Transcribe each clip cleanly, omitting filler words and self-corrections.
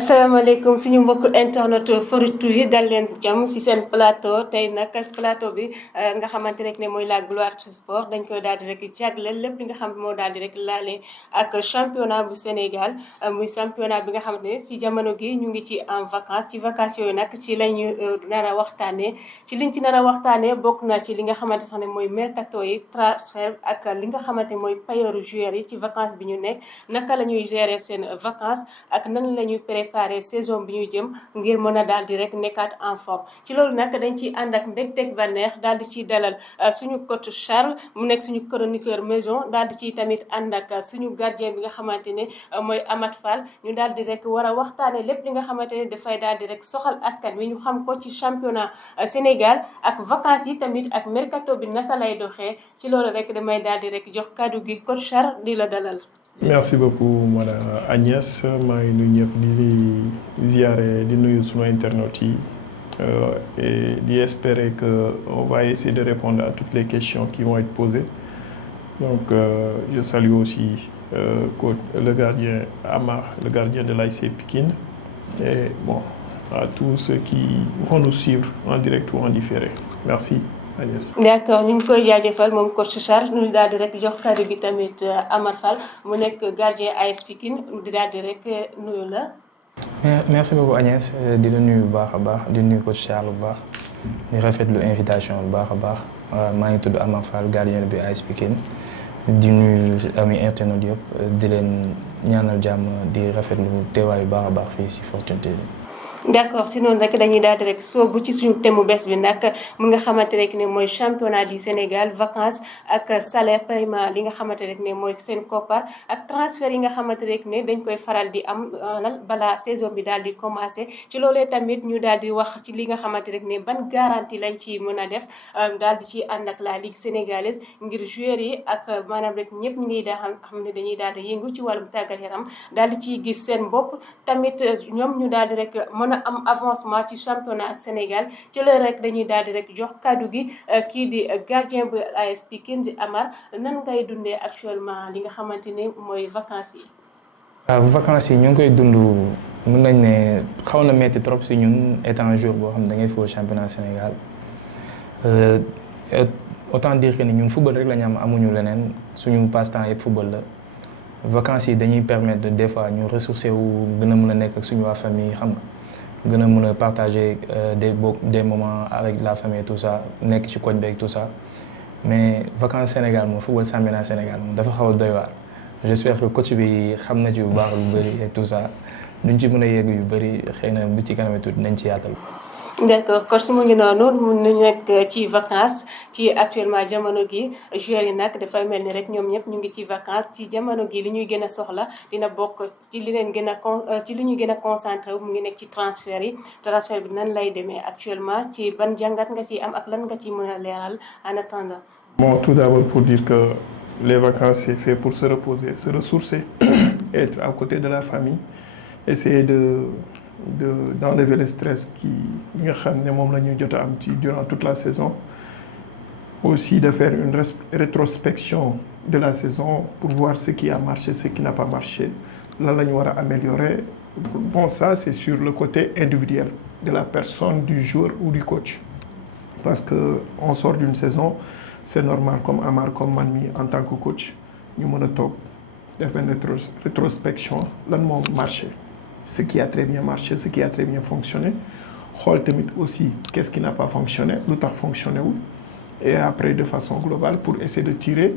asalaamaaleykum suñu mbokk internet Forougtou yi dal leen jàmm ci seen plateau tey nag plateau bi nga xamante rek ne mooy la gloire du sport dañ koy daal di rek jagleel lépp li nga xam moo daal di rek laale ak championnat bu Sénégal muy championnat bi nga xamante ne ci jamono gi ñu ngi ci en vacances ci vacances yooyu nag ci lañu nar a waxtaanee ci liñ ci nar a waxtaanee bokk na ci li nga xamante sax ne mooy mercato yi transfert ak li nga xamante mooy payooru joueurs yi ci vacances bi ñu nekk naka la ñuy gérer seen vacances ak nan la ñuy préparer saison bi ñu jëm ngir mën a daal di rek nekkaat en forme ci loolu nag dañ ciy ànd ak mbégteeg bànneex daal di ciy dalal suñu coach Charles mu nekk suñu chroniqueur maison daal di ciy tamit ànd ak suñu gardien bi nga xamante ne mooy Amath Fall ñu daal di rek war a waxtaanee lépp li nga xamante ne dafay daal di rek soxal askan wi ñu xam ko ci championnat Sénégal ak vacances yi tamit ak mercato bi naka lay doxee ci loolu rek damay daal di rek jox kàddu gi coach Charles di la dalal. Merci beaucoup madame Agnès maa ngi nuyu ñëpp di ziare di nuyu sunu internautes yi et di espérer que on va essayer de répondre à toutes les questions qui vont être posées donc je salue aussi coach le gardien Amar le gardien de l'ASC Pikine et bon à tous ceux qui vont nous suivre en direct ou en différé merci. d'accord ñu ngi koy jaajëfal moom coach Charles ñu daal di rek jox kàddu gi tamit Amath Fall mu nekk gardien AS Pikine di daal di rek nuyu la. merci beaucoup Agnès di la nuyu bu baax a baax di nuyu coach Charles bu baax di rafetlu invitation bu baax a baax maa ngi tudd Amath Fall gardien bi AS Pikine di nuyu ami internautes yëpp di leen ñaanal jàmm di rafetlu teewaay bu baax a baax fii si Forougtou TV. d'accord si noonu rek dañuy daal di rek soobu ci suñu thème bu bees bi nag mu nga xamante rek ne mooy championnat du Sénégal vacances ak salaire paiement li nga xamante rek ne mooy seen koppar ak transfert yi nga xamante rek ne dañ koy faral di am balaa saison bi daal di commencé ci loolee tamit ñu daal di wax ci li nga xamante rek ne ban garantie lañ ci mën a def daal di ci ànd ak la ligue sénégalaise ngir joueurs yi ak maanaam rek ñëpp ñi ngi daa xam ne dañuy daal di yëngu ci wàllum tàggat yaram daal di ciy gis seen bopp tamit ñoom ñu daal di rek mën a am avancement ci championnat Sénégal ci loolu rek dañuy daal di rek jox kàddu gi kii di gardien bu AS Pikine di Amar nan ngay dundee actuellement li nga xamante ne mooy vacances yi. waaw vacances yi ñu ngi koy dund mën nañ ne xaw na metti trop si ñun étant jour boo xam ne da ngay fóot championnat Sénégal autant dire que ni ñun football rek la ñu am amuñu leneen suñu passe-temps yëpp football la. vacances yi dañuy permettre des fois ñu ressourcer wu gën a mën a nekk ak suñu waa famille xam nga. gën a mën a partager des moments avec la famille tout ça nekk ci koñ beeg tout ça mais vacances Sénégal moom football championnat Sénégal moom dafa xaw a doy waar j'espère que coach bi xam na ci bu baax lu bëri et tout ça duñ ci mën a yegg yu bëri xëy na bu ci kanam tuuti nañ ci yaatal. d'accord coach mu ngi noonu mun nañu nekk ci vacances ci actuellement jamono gi joueurs yi nag dafay mel ni rek ñoom ñëpp ñu ngi ci vacances ci jamono gi li ñuy gën a soxla dina bokk ci li leen gën a ci li ñuy gën a concentré wu mu ngi nekk ci transfert yi transfert bi nan lay demee actuellement ci ban jàngat nga ci am ak lan nga ci mën a leeral en attendant. Bon, tout d'abord pour dire que les vacances c'est fait pour se reposer se ressourcer être à côté de la famille essayer d'enlever le stress qui nga xam ne moom la ñu jot a am ci durant toute la saison aussi de faire une rétrospection de la saison pour voir ce qui a marché ce qui n'a pas marché lan la ñu war a améliorer bon ça c'est sur le côté individuel de la personne du joueur ou du coach parce que on sort d'une saison c'est normal comme Amar comme man mi en tant que coach ñu mën a toog def benn rétrospection lan moo marché ce qui a très bien marché ce qui a très bien fonctionné xool tamit aussi qu'est-ce qui n'a pas fonctionné lu tax fonctionné wul et après de façon globale pour essayer de tirer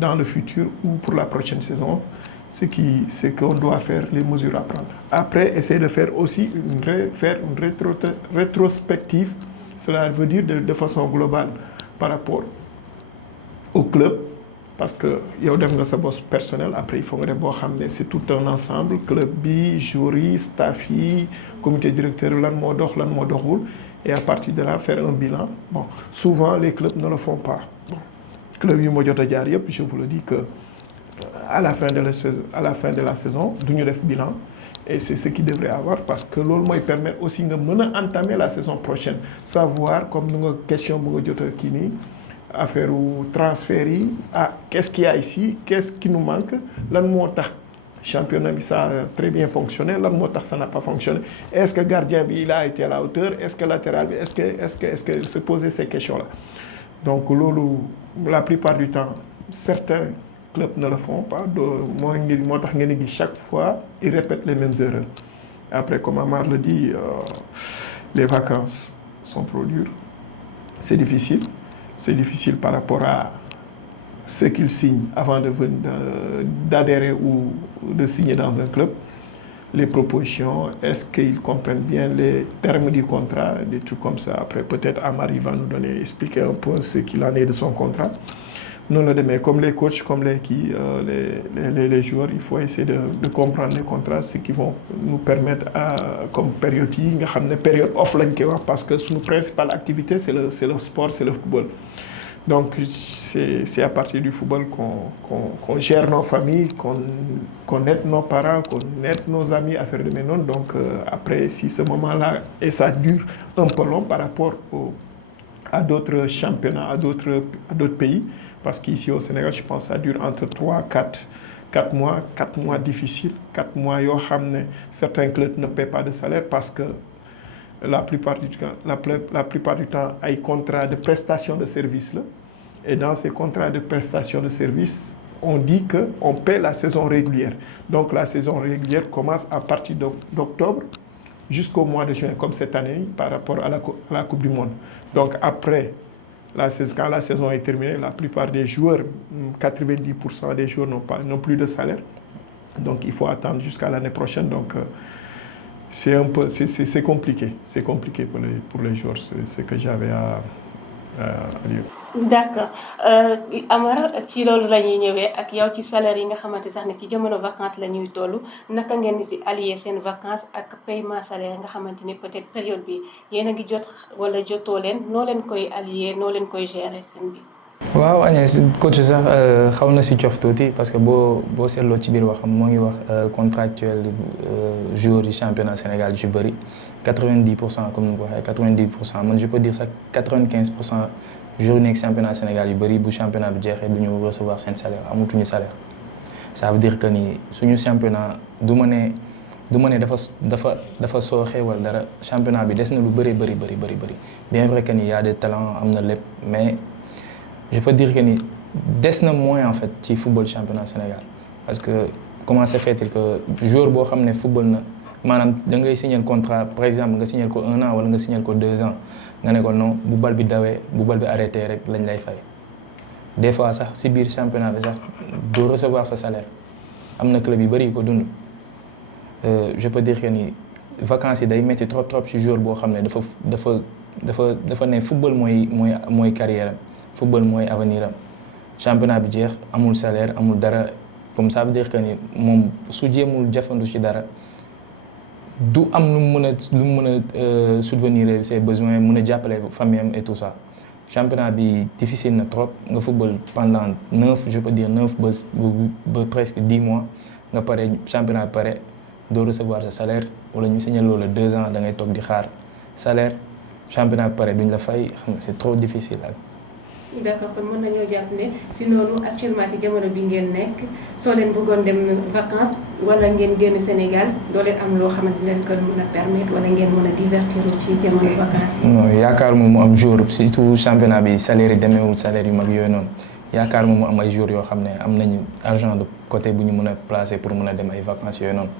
dans le futur ou pour la prochaine saison ce qu'on doit faire les mesures à prendre après essayer de faire aussi une rétrospective cela veut dire de façon globale par rapport au club parce que yow def nga sa boss personnel après il faut nga def boo xam ne c'est tout un ensemble club bi joueurs yi staff yi comité directeur lan moo dox lan moo doxul et à partir de là faire un bilan bon souvent les clubs ne le font pas bon club yi ma jot a jaar yëpp je vous le dis que à la fin de la saison du ñu def bilan et c'est ce qu'il devrait avoir parce que loolu mooy permettre aussi nga mën a entamer la saison prochaine savoir comme nu nga question bu nga jot a kii nii affaire u transfert yi qu'est-ce qu'il y a ici qu'est-ce qui nous manque lan moo tax championnat bi ça a très bien fonctionné lan moo tax ça n'a pas fonctionné est-ce que gardien bi il a été à la hauteur est-ce que latéral bi est-ce que se poser ces questions-là donc loolu la plupart du temps certains clubs ne le font pas moo tax ngeen di gis chaque fois ils répètent les mêmes erreurs après comme Amar le dit les vacances sont trop dures c'est difficile par rapport à ce qu'ils signent avant d'adhérer ou de signer dans un club les propositions est-ce qu'ils comprennent bien les termes du contrat des trucs comme ça après peut-être Amar il va nous expliquer un peu ce qu'il en est de son contrat noonu la demee comme les coachs comme les joueurs il faut essayer de comprendre les contrats ce qui vont nous permettre comme période yi nga xam ne période off lañ koy wax parce que suñu principale activité c'est le sport c'est le football donc c'est à partir du football qu'on gère nos familles qu'on aide nos parents qu'on aide nos amis à faire de même noonu donc après si ce moment-là et ça dure un peu long par rapport à d'autres championnats à d'autres pays parce qu'ici au Sénégal je pense ça dure entre 4 mois difficiles 4 mois yoo xam ne certains clubs ne paient pas de salaire parce que la plupart du temps ay contrat de prestation de service la et dans ces contrats de prestation de service on dit que on paie la saison régulière donc la saison régulière commence à partir d'octobre jusqu'au mois de juin comme cette année par rapport à la Coupe du Monde donc après quand la saison est terminée la plupart des joueurs 90% des joueurs n'ont plus de salaire donc il faut attendre jusqu'à l'année prochaine donc c'est compliqué pour les joueurs c'est ce que j'avais à dire. D'accord Amar ci loolu la ñuy ñëwee ak yow ci salaire yi nga xamante sax ne ci jamono vacances la ñuy toll naka ngeen di allier seen vacances ak paiement salaire nga xamante ni peut-être période bi yéen a ngi jot wala jotoo leen noo leen koy allier noo leen koy gérer seen bi. waaw Agnès coach sax xaw na si cof tuuti parce que boo seetloo ci biir waxam moo ngi wax contractuel joueurs du championnat Sénégal yu ci bëri 90% comme ni ko waxee 90% man je peux dire sax 95% joueurs yi nekk championnat Sénégal yu bëri bu championnat bi jeexee du ñu recevoir seen salaire amatuñu salaire ça veut dire que ni suñu championnat du ma ne dafa sooxe wala dara championnat bi des na lu bëri bien vrai que ni y a des talents am na lépp mais je peux dire que ni des na moins en fait ci football championnat Sénégal parce que comment se fait-il que joueur boo xam ne football na maanaam da ngay signer contrat par exemple nga signer ko 1 an wala nga signer ko 2 ans nga ne ko non bu bal bi dawee bu bal bi arrêté rek lañ lay fay des fois sax si biir championnat bi sax doo recevoir sa salaire am na club yu bëri yu ko dund je peux dire que ni vacances yi day métti trop ci joueur boo xam ne dafa ne football mooy carrière am football mooy avenir am championnat bi jeex amul salaire amul dara comme ça veut dire que ni moom su jéemul jafandu ci dara du am lu mu mën a subvenir ses besoins mën a jàppale famille am et tout ça championnat bi difficile na trop nga football pendant 9 je peux dire 9 ba presque 10 mois nga pare championnat pare doo recevoir sa salaire wala ñu signé loolu 2 ans da ngay toog di xaar salaire championnat pare duñ la fay xam nga c'est trop difficile ak. d'accord kon mën nañoo jàpp ne si loolu actuellement si jamono bi ngeen nekk soo leen bëggoon dem vacances wala ngeen génn Sénégal doo leen am loo xamante ne leen ko mën a permettre wala ngeen mën a divertir ci jamono vacances yi. non yaakaar moom mu am jour surtout championnat bi salaire yi demeewul salaire yu mag yooyu noonu yaakaar moom mu am ay jours yoo xam ne am nañu argent de côté bu ñu mën a placer pour mën a dem ay vacances yooyu noonu.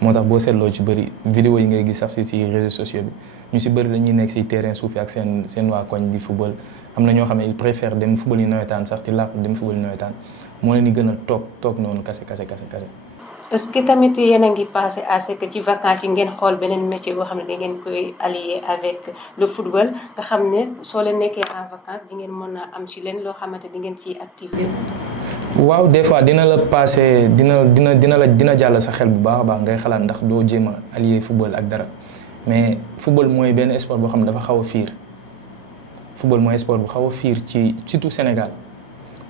moo tax boo seetloo ci bëri vidéo yi ngay gis sax si réseaux sociaux bi ñu si bëri dañuy nekk si terrain suuf ak seen waa koñ di football am na ñoo xam ne ils préfèrent dem football yi nawetaan sax di làqu dem football yi nawetaan moo leen di gën a toog noonu kase. est-ce que tamit yéen a ngi passé à ce que ci vacances yi ngeen xool beneen métier boo xam ne da ngeen koy allier avec le football nga xam ne soo leen nekkee en vacances di ngeen mën a am ci leen loo xamante di ngeen ciy activé. waaw des fois dina la passé dina jàll sa xel bu baax a baax ngay xalaat ndax doo jéem a allier football ak dara mais football mooy benn sport boo xam ne dafa xaw a fiir football mooy sport bu xaw a fiir ci surtout Sénégal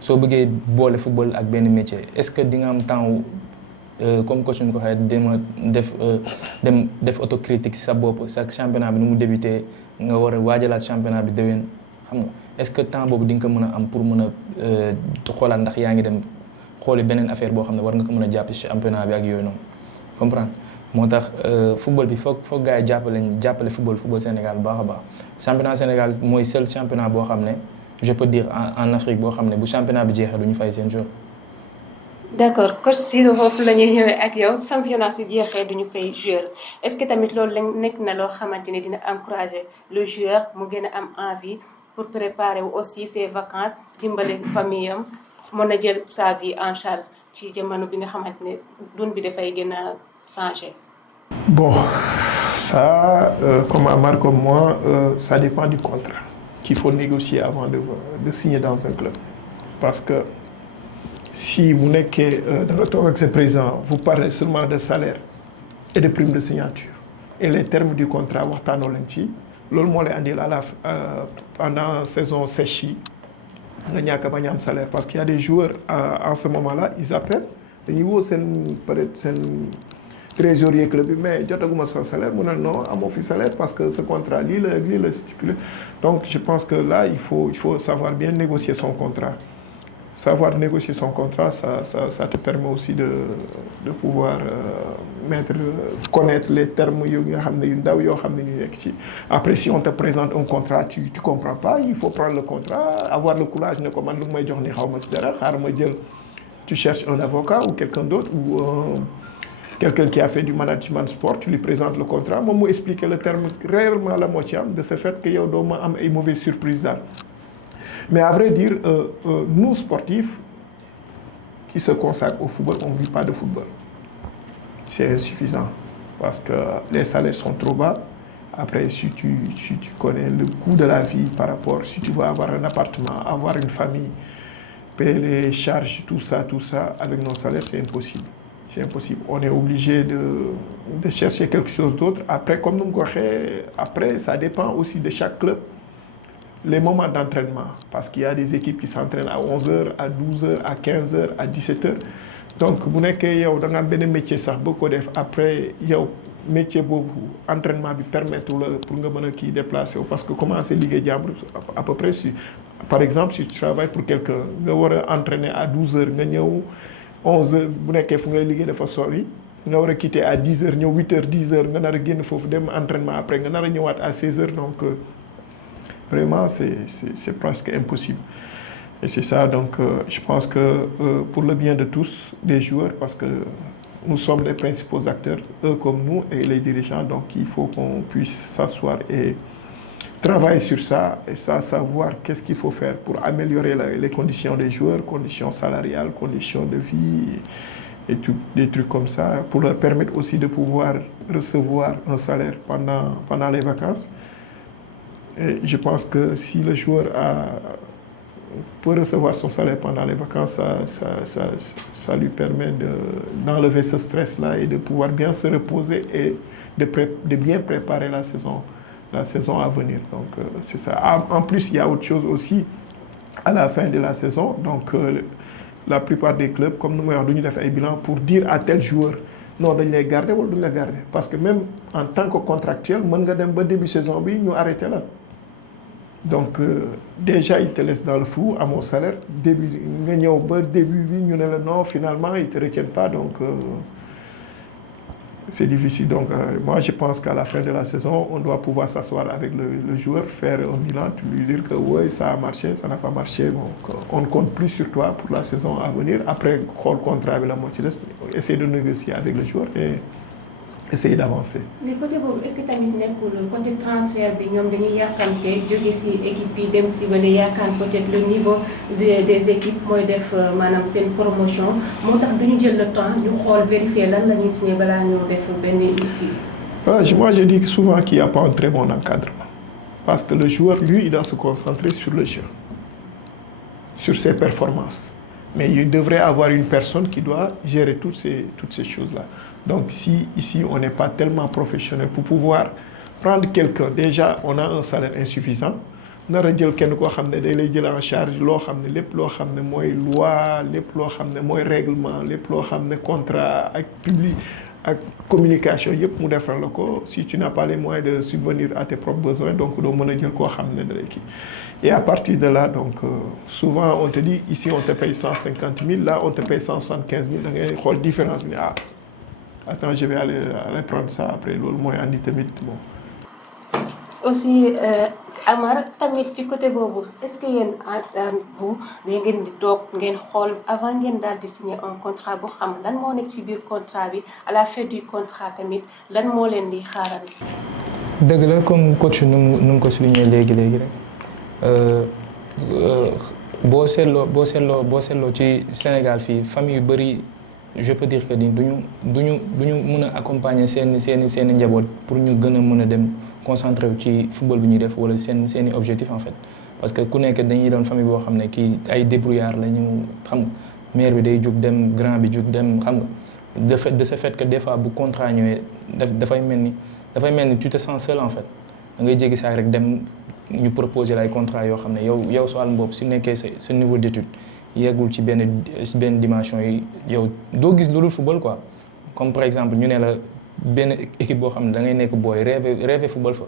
soo bëggee boole football ak benn métier est-ce que di nga am temps comme coach ñu ko waxee dem def autocritique sa bopp sa championnat bi nu mu débuté nga war a waajalaat championnat bi déwén xam nga est-ce que temps boobu di nga ko mën a am pour mën a xoolaat ndax yaa ngi dem xooli beneen affaire boo xam ne war nga ko mën a jàpp ci championnat bi ak yooyu noonu comprendre moo tax football bi foog gars yi jàppale football Sénégal bu baax a baax championnat Sénégal mooy seul championnat boo xam ne je peux dire en Afrique boo xam ne bu championnat bi jeexee du ñu fay seen jour. d'accord coach si foofu la ñuy ñëwee ak yow championnat si jeexee duñu fay joueur est-ce que tamit loolu la nekk na loo xamante ni dina encourager le joueur mu gën a am envie pour préparer aussi ses vacances dimbale famille am mën a jël sa vie en charge ci jamono bi nga xamante ne dund bi dafay gën a changer. Bon, ça, comme Amar, comme moi, ça dépend du contrat qu'il faut négocier avant de signer dans un club. Parce que si vous n'êtes que dans le temps avec ce président, vous parlez seulement de salaire et de primes de signature. Et les termes du contrat, waxtaanoo leen ci loolu moo lay andil à la pendant saison sèche nga ñàkk bañ a am salaire parce qu'il y a des joueurs en ce moment-là ils appellent dañuy woo peut-être seen trésorier club bi mais jotaguma son salaire mu ne non amoo fi salaire parce que ce contrat lii la stipulé donc je pense que là il faut savoir bien négocier son contrat. Savoir négocier son contrat, ça te permet aussi de pouvoir connaître les termes. Après, si on te présente un contrat, tu ne comprends pas, il faut prendre le contrat, avoir le courage, tu cherches un avocat ou quelqu'un d'autre, ou quelqu'un qui a fait du management sport, tu lui présentes le contrat. Moi, je expliquer le terme réellement la moitié de ce fait que tu as une mauvaise surprise. Mais à vrai dire, nous sportifs qui se consacrent au football, on ne vit pas de football. C'est insuffisant parce que les salaires sont trop bas. Après, si tu connais le coût de la vie par rapport, si tu veux avoir un appartement, avoir une famille, payer les charges, tout ça, avec nos salaires, c'est impossible. C'est impossible. On est obligé de chercher quelque chose d'autre. Après, comme nous le disons, après, ça dépend aussi de chaque club. Les moments d'entraînement, parce qu'il y a des équipes qui s'entraînent à 11h, à 12h, à 15h, à 17h. Donc, si vous avez un métier, après, métier entraînement permet pour vous déplacer. Parce que commencer à ligue à peu près, par exemple, si tu travailles pour quelqu'un, vous devez entraîner à 12h, 11h, vous avez ligue de façon nga war a quitter à 10h, 8h, 10h, nga nar a génn foofu dem entraînement après nga nar a ñëwaat à 16h. Donc, vraiment, c'est presque impossible. Et c'est ça, donc je pense que pour le bien de tous, les joueurs, parce que nous sommes les principaux acteurs, eux comme nous et les dirigeants, donc il faut qu'on puisse s'asseoir et travailler sur ça et savoir qu'est-ce qu'il faut faire pour améliorer les conditions des joueurs, conditions salariales, conditions de vie et tout, des trucs comme ça, pour leur permettre aussi de pouvoir recevoir un salaire pendant les vacances. Et je pense que si le joueur peut recevoir son salaire pendant les vacances, ça lui permet d'enlever ce stress-là et de pouvoir bien se reposer et de bien préparer la saison à venir. Donc c'est ça. En plus, il y a autre chose aussi à la fin de la saison. Donc la plupart des clubs, comme nous avons fait un bilan pour dire à tel joueur, non, de les garder ou de les garder. Parce que même en tant que contractuel, on peut au début de la saison, nous arrêter là. Donc, déjà, ils te laissent dans le flou à mon salaire. Début, non, finalement, ils ne te retiennent pas. Donc, c'est difficile. Donc, moi, je pense qu'à la fin de la saison, on doit pouvoir s'asseoir avec le joueur, faire un bilan, lui dire que oui, ça a marché, ça n'a pas marché. Donc, on ne compte plus sur toi pour la saison à venir. Après, le contrat avec la moitié, essayer de négocier avec le joueur et essayer d'avancer. Mais côté boobu est-ce que tamit nekkul côté transfert bi ñoom dañuy yàkkamte jóge ci équipe yi dem ci wala yaakaar peut-être le niveau des équipes mooy def maanaam seen promotion moo tax duñu jël le temps ñu xool vérifier lan la ñuy signé balaa ñu def benn kii. Moi je dis souvent qu'il n'y a pas un très bon encadrement parce que le joueur lui il doit se concentrer sur le jeu, sur ses performances. Mais il devrait avoir une personne qui doit gérer toutes ces choses-là. Donc si ici on n'est pas tellement professionnel pour pouvoir prendre quelqu'un, déjà on a un salaire insuffisant, on a quelqu'un qui a en charge les loi, les règlements, les contrats publics, ak communication yëpp mu defal la ko si tu n'as pas les moyens de subvenir à tes propres besoins donc doo mën a jël koo xam ne da lay kii et à partir de là donc souvent on te dit ici on te paye 150 000 là on te paye 175 000 da ngay xool différence bi ne ah attends je vais aller prendre ça après loolu mooy andi tamit bon. aussi Amar tamit ci côté boobu est-ce que yéen vous da ngeen di toog ngeen xool avant ngeen daal di signer un contrat bu xam lan moo nekk ci biir contrat bi à la fin du contrat tamit lan moo leen di xaaral. dëgg la comme coach nu mu ko souligné léegi rek boo seetloo ci Sénégal fii famille yu bëri je peux dire que ni duñu mën a accompagner seen njaboot pour ñu gën a mën a dem concentré wu ci football bi ñuy def wala seeni objectif en fait parce que ku nekk dañuy doon famille boo xam ne kii ay débrouillard la ñu xam nga mère bi day jug dem grand bi jug dem xam nga de ce fait que des fois bu contrat ñëwee dafay mel ni tu te sens seul en fait da ngay jéggi saa rek dem ñu proposer la ay contrat yoo xam ne yow sa wàllum bopp su nekkee sa niveau d'étude yeggul ci benn dimension yi yow doo gis loolu football quoi comme par exemple ñu ne la benn équipe boo xam ne da ngay nekk booy rêver football fa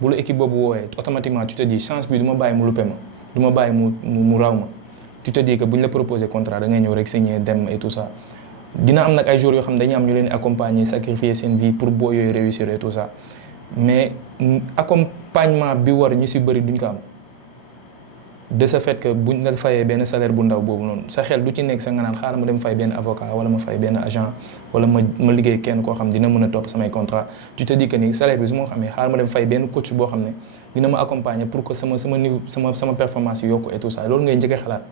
bu la équipe boobu woowee automatiquement tu te dis chance bi du ma bàyyi mu loupé ma du ma bàyyi mu raw ma tu te dis que bu ñu la proposer contrat da ngay ñëw rek signer dem et tout ça dina am nag ay jours yoo xam ne dañuy am ñu leen accompagner sacrifier seen vie pour boo yooyu réussir et tout ça mais accompagnement bi war ñu si bëri duñ ko am de ce fait que buñ la fayee benn salaire bu ndaw boobu noonu sa xel du ci nekk sa nga naan xaaral ma dem fay benn avocat wala ma fay benn agent wala ma liggéey kenn koo xam dina mën a topp samay contrat tu te dis que ni salaire bi su ma xamee xaaral ma dem fay benn coach boo xam ne dina ma accompagner pour que sama niveau sama performance yi yokku et tout ça loolu ngay njëkk a xalaat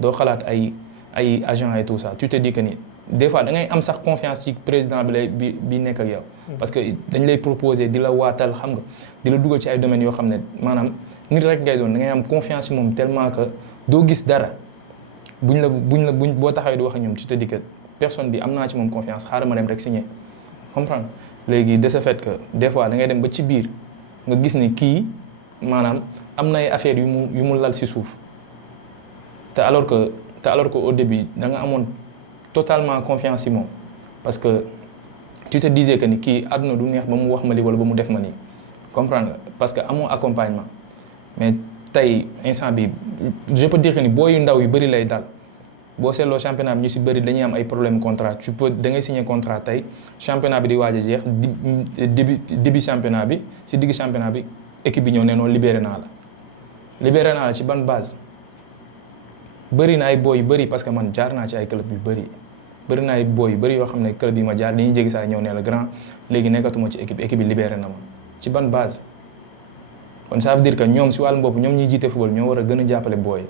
doo xalaat ay agent et tout ça tu te dis que ni des fois da ngay am sax confiance ci président bi nekk ak yow. parce que dañ lay proposer di la waatal xam nga di la dugal ci ay domaines yoo xam ne maanaam nit rek ngay doon da ngay am confiance ci moom tellement que doo gis dara buñ boo taxawee di wax ak ñoom tu te dis que personne bi am naa ci moom confiance xaaral ma dem rek signer comprendre léegi de ce fait que des fois da ngay dem ba ci biir nga gis ni kii maanaam am na ay affaires yu mu lal ci suuf te alors que au début da nga amoon totalement confiance ci moom parce que tu te disais que ni kii àdduna du neex ba mu wax ma lii wala ba mu def ma nii comprendre parce que amoo accompagnement mais tey instant bi je peux dire que ni booy yu ndaw yu bëri lay dal boo seetloo championnat bi ñu ci bëri dañuy am ay problème contrat da ngay signer contrat tey championnat bi di waaj a jeex début championnat bi ci digg championnat bi équipe bi ñëw ne noonu libéré naa la ci ban base bëri na ay booy yu bëri parce que man jaar naa ci ay club yu bëri na ay booy yu bëri yoo xam ne club yi ma jaar dañuy jéggi saa ñëw ne la grand léegi nekkatuma ci équipe bi libéré na ma ci ban base kon ça veut dire que ñoom si wàllum bopp ñoom ñuy jiite football ñoo war a gën a jàppale booy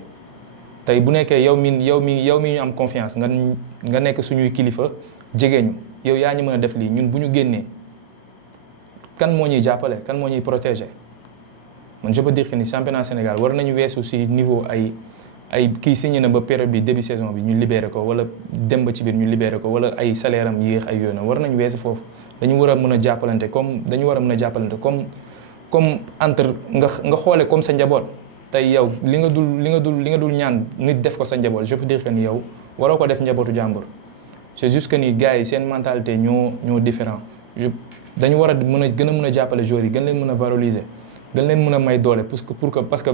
tey bu nekkee yow mi ñu am confiance nga nekk suñuy kilifa jege ñu yow yaa ñu mën a def lii ñun bu ñu génnee kan moo ñuy jàppale kan moo ñuy protéger man je peux dire que ni championnat Sénégal war nañu weesu si niveau ay kii signé na ba période bi début saison bi ñu libéré ko wala dem ba ci biir ñu libéré ko wala ay salaire am yéex ay yoon war nañu weesu foofu dañu war a mën a jàppalante comme entre nga xoole comme sa njaboot tey yow li nga dul ñaan nit def ko sa njaboot je peux dire que ni yow waroo ko def njabootu jàmbur c'est juste que ni gars yi seen mentalité ñoo différent dañu war a gën a mën a jàppale joueurs yi gën leen mën a valoriser gën leen mën a may doole parce que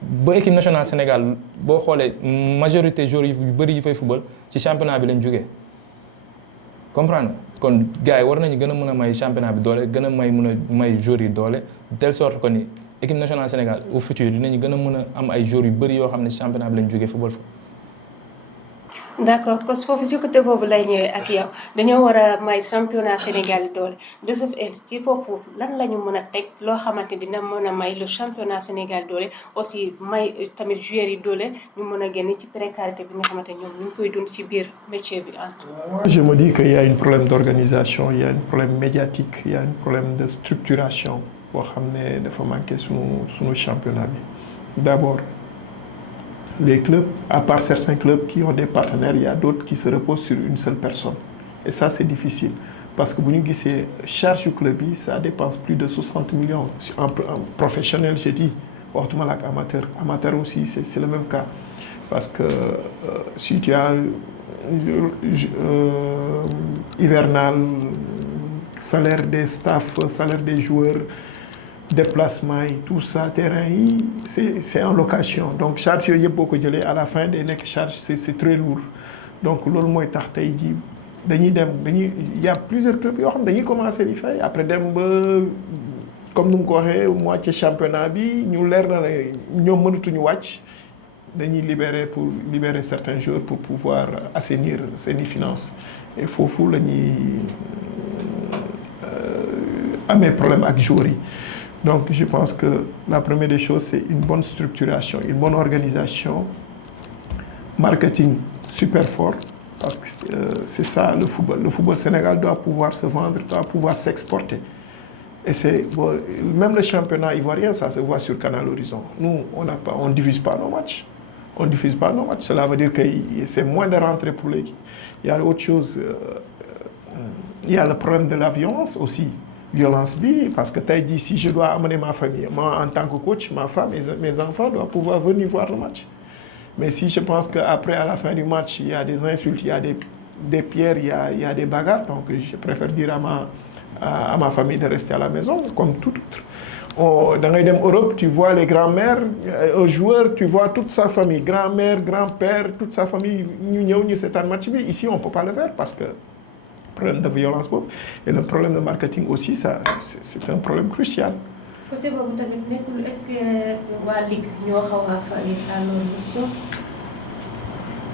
ba équipe nationale Sénégal boo xoolee majorité joueurs yu bëri yu fay football ci championnat bi lañ jógee comprendre kon gars yi war nañu gën a mën a may championnat bi doole gën a may joueurs yi doole de telle sorte que ni équipe nationale Sénégal au futur dinañu gën a mën a am ay joueurs yu bëri yoo xam ne ci championnat bi lañ jógee football fa. d'accord parce que foofu si côté boobu lay ñëwee ak yow dañoo war a may championnat Sénégal doole de ce fait ci foofu lan la ñu mën a teg loo xamante dina mën a may le championnat Sénégal doole aussi may tamit joueurs yi doole ñu mën a génn ci précarité bi nga xamante ñoom ñu ngi koy dund ci biir métier bi. Moi je me dis qu'il y a un problème d'organisation il y a un problème médiatique il y a un problème de structuration boo xam ne dafa manqué sunu championnat bi d'abord. Les clubs, à part certains clubs qui ont des partenaires, il y a d'autres qui se reposent sur une seule personne. Et ça, c'est difficile. Parce que vous voyez, charge du club, ça dépense plus de 60 millions. En professionnel, j'ai dit, autrement amateur. Amateur aussi, c'est le même cas. Parce que si tu as hivernal, salaire des staffs, salaire des joueurs, déplacement yi tout ça terrain yi c'est en location donc charge yooyu yëpp boo ko jëlee à la fin day nekk charge c'est très lourd donc loolu mooy tax tey jii il y a plusieurs clubs yoo xam dañuy commencer di fay après dem ba comme nu mu ko waxee moitié championnat bi ñu leer na ne ñoom mënatuñu wàcc dañuy libérer certains joueurs pour pouvoir assainir seeni finances et foofu la ñuy amee problème ak joueurs yi. Donc, je pense que la première des choses, c'est une bonne structuration, une bonne organisation, marketing super fort, parce que c'est ça le football. Le football Sénégal doit pouvoir se vendre, doit pouvoir s'exporter. Et c'est bon, même le championnat ivoirien, ça se voit sur Canal Horizon. Nous, on ne diffuse pas nos matchs. On ne diffuse pas nos matchs. Cela veut dire que c'est moins de rentrées pour l'équipe. Il y a autre chose. Il y a le problème de la violence aussi. Violence bi parce que tey jii si je dois amener ma famille moi en tant que coach ma femme et mes enfants doivent pouvoir venir voir le match mais si je pense que après à la fin du match il y a des insultes il y a des pierres il y a des bagarres donc je préfère dire à ma famille de rester à la maison comme tout autre. Da ngay dem Europe tu vois les grands-mères un joueur tu vois toute sa famille grand-mère grand-père toute sa famille ñu ñëw ñu seetaan match bi ici on peut pas le faire parce que problème de violence boobu et le problème de marketing aussi ça c'est un problème crucial. côté boobu tamit nekkul est-ce que waa Ligue ñoo xaw a faillir à leur mission.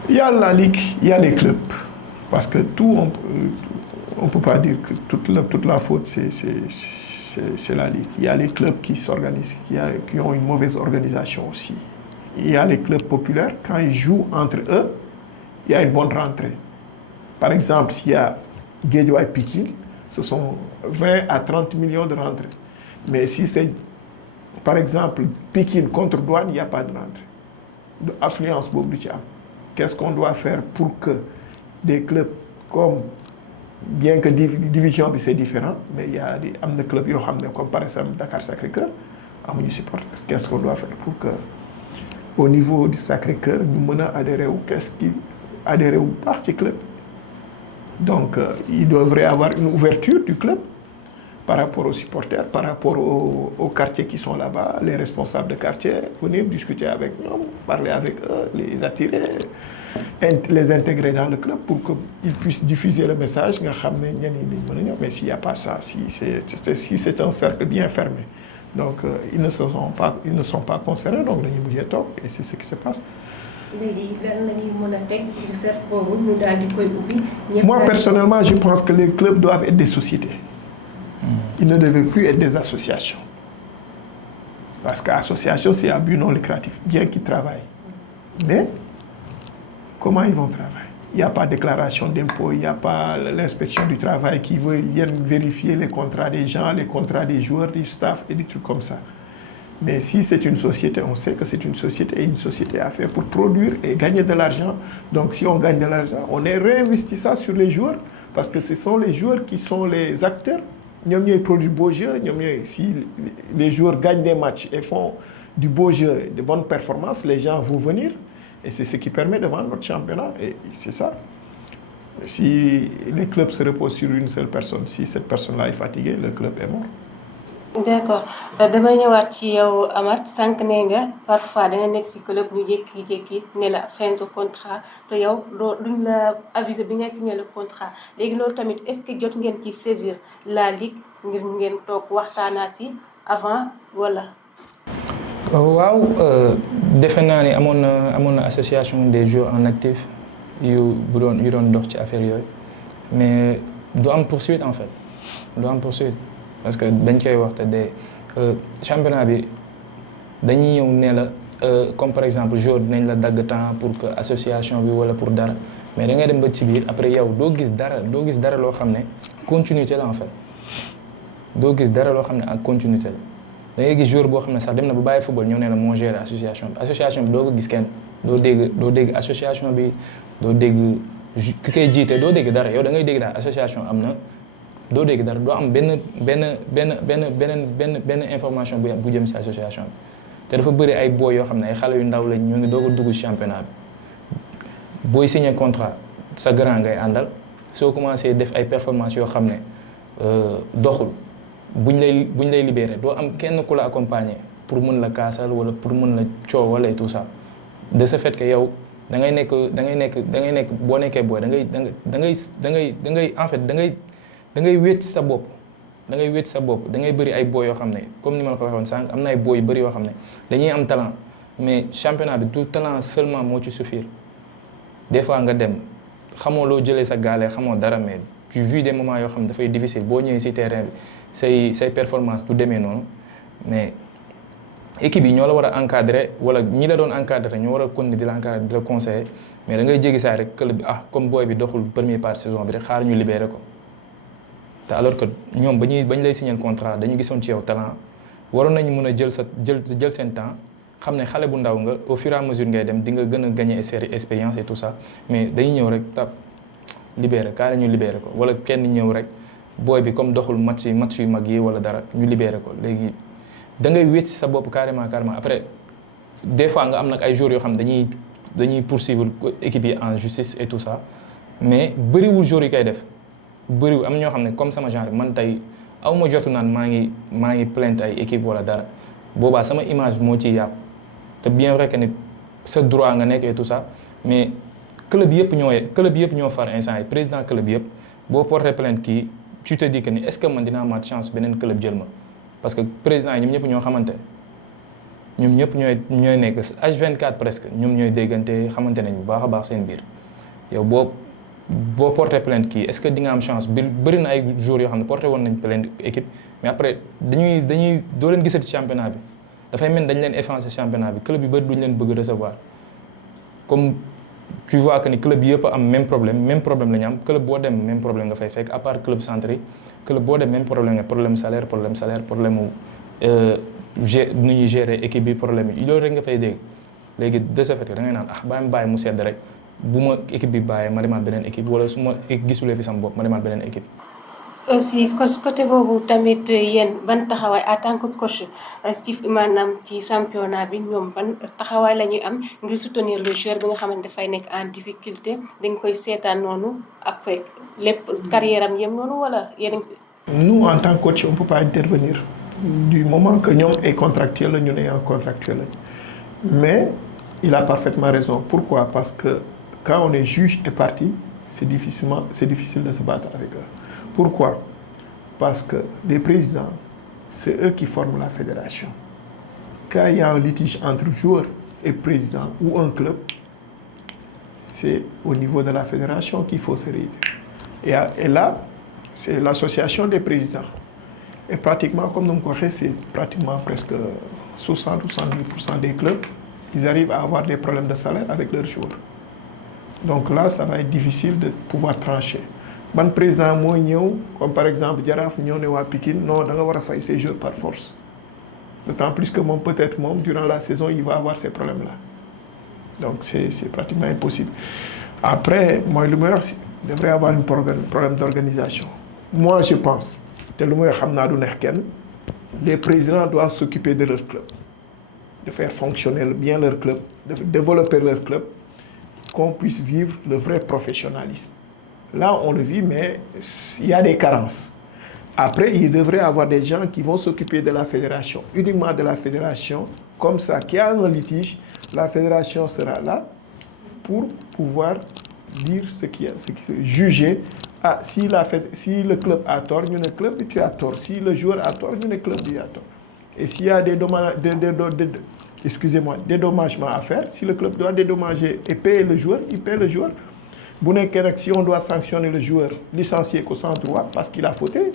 Il y a la Ligue, il y a les clubs parce que tout on peut pas dire que toute la faute c'est la Ligue. Il y a les clubs qui s'organisent qui ont une mauvaise organisation aussi. Il y a les clubs populaires quand ils jouent entre eux il y a une bonne rentrée. Par exemple s'il y a Guédiawaye Pikine ce sont 20 à 30 millions de rentrées mais si c'est par exemple Pikine contre Douane il n'y a pas de rentrée de affluence boobu du ci am qu'est-ce qu'on doit faire pour que des clubs comme bien que division bi c'est différent mais il y a am na clubs yoo xam ne comme par exemple Dakar Sacré-Cœur amuñu supporter qu'est-ce qu'on doit faire pour que au niveau du Sacré-Cœur ñu mën a adhérer wu adhérer wu baax ci club. Donc, il devrait y avoir une ouverture du club par rapport aux supporters, par rapport aux quartiers qui sont là-bas, les responsables de quartier, venir discuter avec eux, parler avec eux, les attirer, les intégrer dans le club pour qu'ils puissent diffuser le message. Mais s'il n'y a pas ça, si c'est un cercle bien fermé, donc ils ne sont pas concernés, donc et c'est ce qui se passe. Moi, personnellement, je pense que les clubs doivent être des sociétés. Ils ne devaient plus être des associations. Parce qu'association, c'est à but non lucratif, bien qu'ils travaillent. Mais, comment ils vont travailler? Il n'y a pas de déclaration d'impôt, il n'y a pas l'inspection du travail qui veut vérifier les contrats des gens, les contrats des joueurs, du staff et des trucs comme ça. Mais si c'est une société, on sait que c'est une société et une société à faire pour produire et gagner de l'argent. Donc si on gagne de l'argent, on réinvestit ça sur les joueurs parce que ce sont les joueurs qui sont les acteurs. Ils produisent beaux jeux. Si les joueurs gagnent des matchs et font du beau jeu, de bonnes performances, les gens vont venir. Et c'est ce qui permet de vendre notre championnat. Et c'est ça. Si les clubs se reposent sur une seule personne, si cette personne-là est fatiguée, le club est mort. D'accord damay ñëwaat ci yow Amath sànq nee nga parfois da nga nekk ci club ñu jékki-jékki ne la fin de contrat te yow duñ la aviser bi ngay signé le contrat léegi loolu tamit est-ce que jot ngeen ci saisir la Ligue ngir ngeen toog waxtaanaa ci avant wala. waaw defe naa ni amoon na association des joueurs en actif yu doon dox ci affaire yooyu mais du am poursuite en fait du am poursuite. Parce que dañ koy wax te de championnat bi dañuy ñëw ne la comme par exemple joueur dinañ la dagg temps pour que association bi wala pour dara mais da ngay dem ba ci biir après yow doo gis dara loo xam ne continuité la en fait doo gis dara loo xam ne ak continuité la da ngay gis joueur boo xam ne sax dem na ba bàyyi football ñëw ne la moo géré association bi doo ko gis kenn doo dégg association bi doo dégg ki koy jiite doo dégg dara yow da ngay dégg daal association am na. doo dégg dara doo am benn information bu jëm ci association bi te dafa bëri ay booy yoo xam ne ay xale yu ndaw lañ ñu ngi doog a dugg ci championnat bi booy signé contrat sa grand ngay àndal soo commencé def ay performances yoo xam ne doxul buñ lay libéré doo am kenn ku la accompagner pour mën la kaasal wala pour mën la coowal et tout ça de ce fait que yow da ngay nekk boo nekkee booy da ngay en fait da ngay wéet sa bopp da ngay wéet sa bopp da ngay bëri ay booy yoo xam ne comme ni ma la ko waxoon sànq am na ay booy yu bëri yoo xam ne dañuy am talent mais championnat bi du talent seulement moo ci suffire des fois nga dem xamoo loo jëlee sa gaale xamoo dara mais tu vis des moments yoo xam ne dafay difficile boo ñëwee ci terrain bi say performance du demee noonu mais équipe yi ñoo la war a encadrer wala ñi la doon encadrer ñoo war a continuer di la encadrer di la conseiller mais da ngay jéggi saa rek club bi comme booy bi doxul première partie saison bi rek xaar ñu libéré ko te alors que ñoom bañ lay signer contrat dañu gisoon ci yow talent waroon nañu mën a jël seen temps xam ne xale bu ndaw nga au fur et à mesure ngay dem di nga gën a gagner expérience et tout ça mais dañuy ñëw rek libéré kaa la ñu libéré ko wala kenn ñëw rek booy bi comme doxul match yu mag yi wala dara ñu libéré ko léegi da ngay wéet ci sa bopp carrément après des fois nga am nag ay joueurs yoo xam ne dañuy poursuivre équipe yi en justice et tout ça mais bëriwul joueurs yi koy def bëriwul am ñoo xam ne comme sama genre man tey aw ma jotu naan maa ngi plainte ay équipe wala dara boobaa sama image moo ciy yàqu te bien vrai que ni sa droit nga nekk et tout ça mais club yëpp ñoo far instant yi président club yëpp boo porté plainte kii tu te dis que ni est-ce que man dinaa amaat chance beneen club jël ma parce que président yi ñoom ñëpp ñoo xamante ñoom ñëpp ñooy nekk H24 presque ñoom ñooy déggante xamante nañ bu baax a baax seen biir yow boo porté plainte kii est-ce que di nga am chance bëri na ay jours yoo xam ne porté woon nañ plainte équipe mais après dañuy doo leen gisati championnat bi dafay mel dañ leen effacer championnat bi club yu bëri duñ leen bëgg recevoir comme tu vois que ni club yëpp am même problème la ñu am club boo dem même problème nga fay fekk à part club centre yi club boo dem même problème salaire problème nu ñuy gérer équipe bi problème yi loolu rek nga fay dégg léegi de ce fait que da ngay naan bàyyi mu sedd rek bu ma équipe bi bàyyee ma demaat beneen équipe wala su ma gisulee fi sama bopp ma demaat beneen équipe. aussi côté boobu tamit yéen ban taxawaay en tant que coach ci maanaam ci championnat bi ñoom ban taxawaay la ñuy am ngir soutenir le joueur bi nga xamante dafay nekk en difficulté dañ koy seetaan noonu après lépp carrière am yem noonu wala yéen. Nous en tant que coach on peut pas intervenir du moment que ñoom ay contractuel la ñu ne ay contractuel lañ mais il a parfaitement raison pourquoi parce que quand on est juge et partie c'est difficile de se battre avec eux. Pourquoi? Parce que les présidents, c'est eux qui forment la fédération. Quand il y a un litige entre joueur et président ou un club, c'est au niveau de la fédération qu'il faut se réunir. Et là, c'est l'association des présidents. Et pratiquement, comme nous le disons, c'est pratiquement presque 60 ou 70% des clubs, ils arrivent à avoir des problèmes de salaire avec leurs joueurs. Donc là, ça va être difficile de pouvoir trancher. Ban président mooy ñëw comme par exemple Jaraaf ñëw ne waa Pikine non da nga war a fay ses joueurs par force d'autant plus que moom peut-être moom durant la saison il va avoir ces problèmes-là donc c'est pratiquement impossible après mooy lu may wax il devrait avoir un problème d'organisation moi je pense te lu may wax xam naa du neex kenn les présidents doivent s'occuper de leur club de faire fonctionner bien leur club de développer leur club qu'on puisse vivre le vrai professionnalisme. Là, on le vit, mais il y a des carences. Après, il devrait y avoir des gens qui vont s'occuper de la fédération, uniquement de la fédération, comme ça, qu'il y a un litige, la fédération sera là pour pouvoir dire ce qu'il y a, juger. Si le club a tort, nous le club, tu as tort. Si le joueur a tort, nous le club, il a tort. Et s'il y a des dédommagements à faire, si le club doit dédommager et payer le joueur, il paie le joueur. Si on doit sanctionner le joueur, licencier qu'au sans droit parce qu'il a fauté,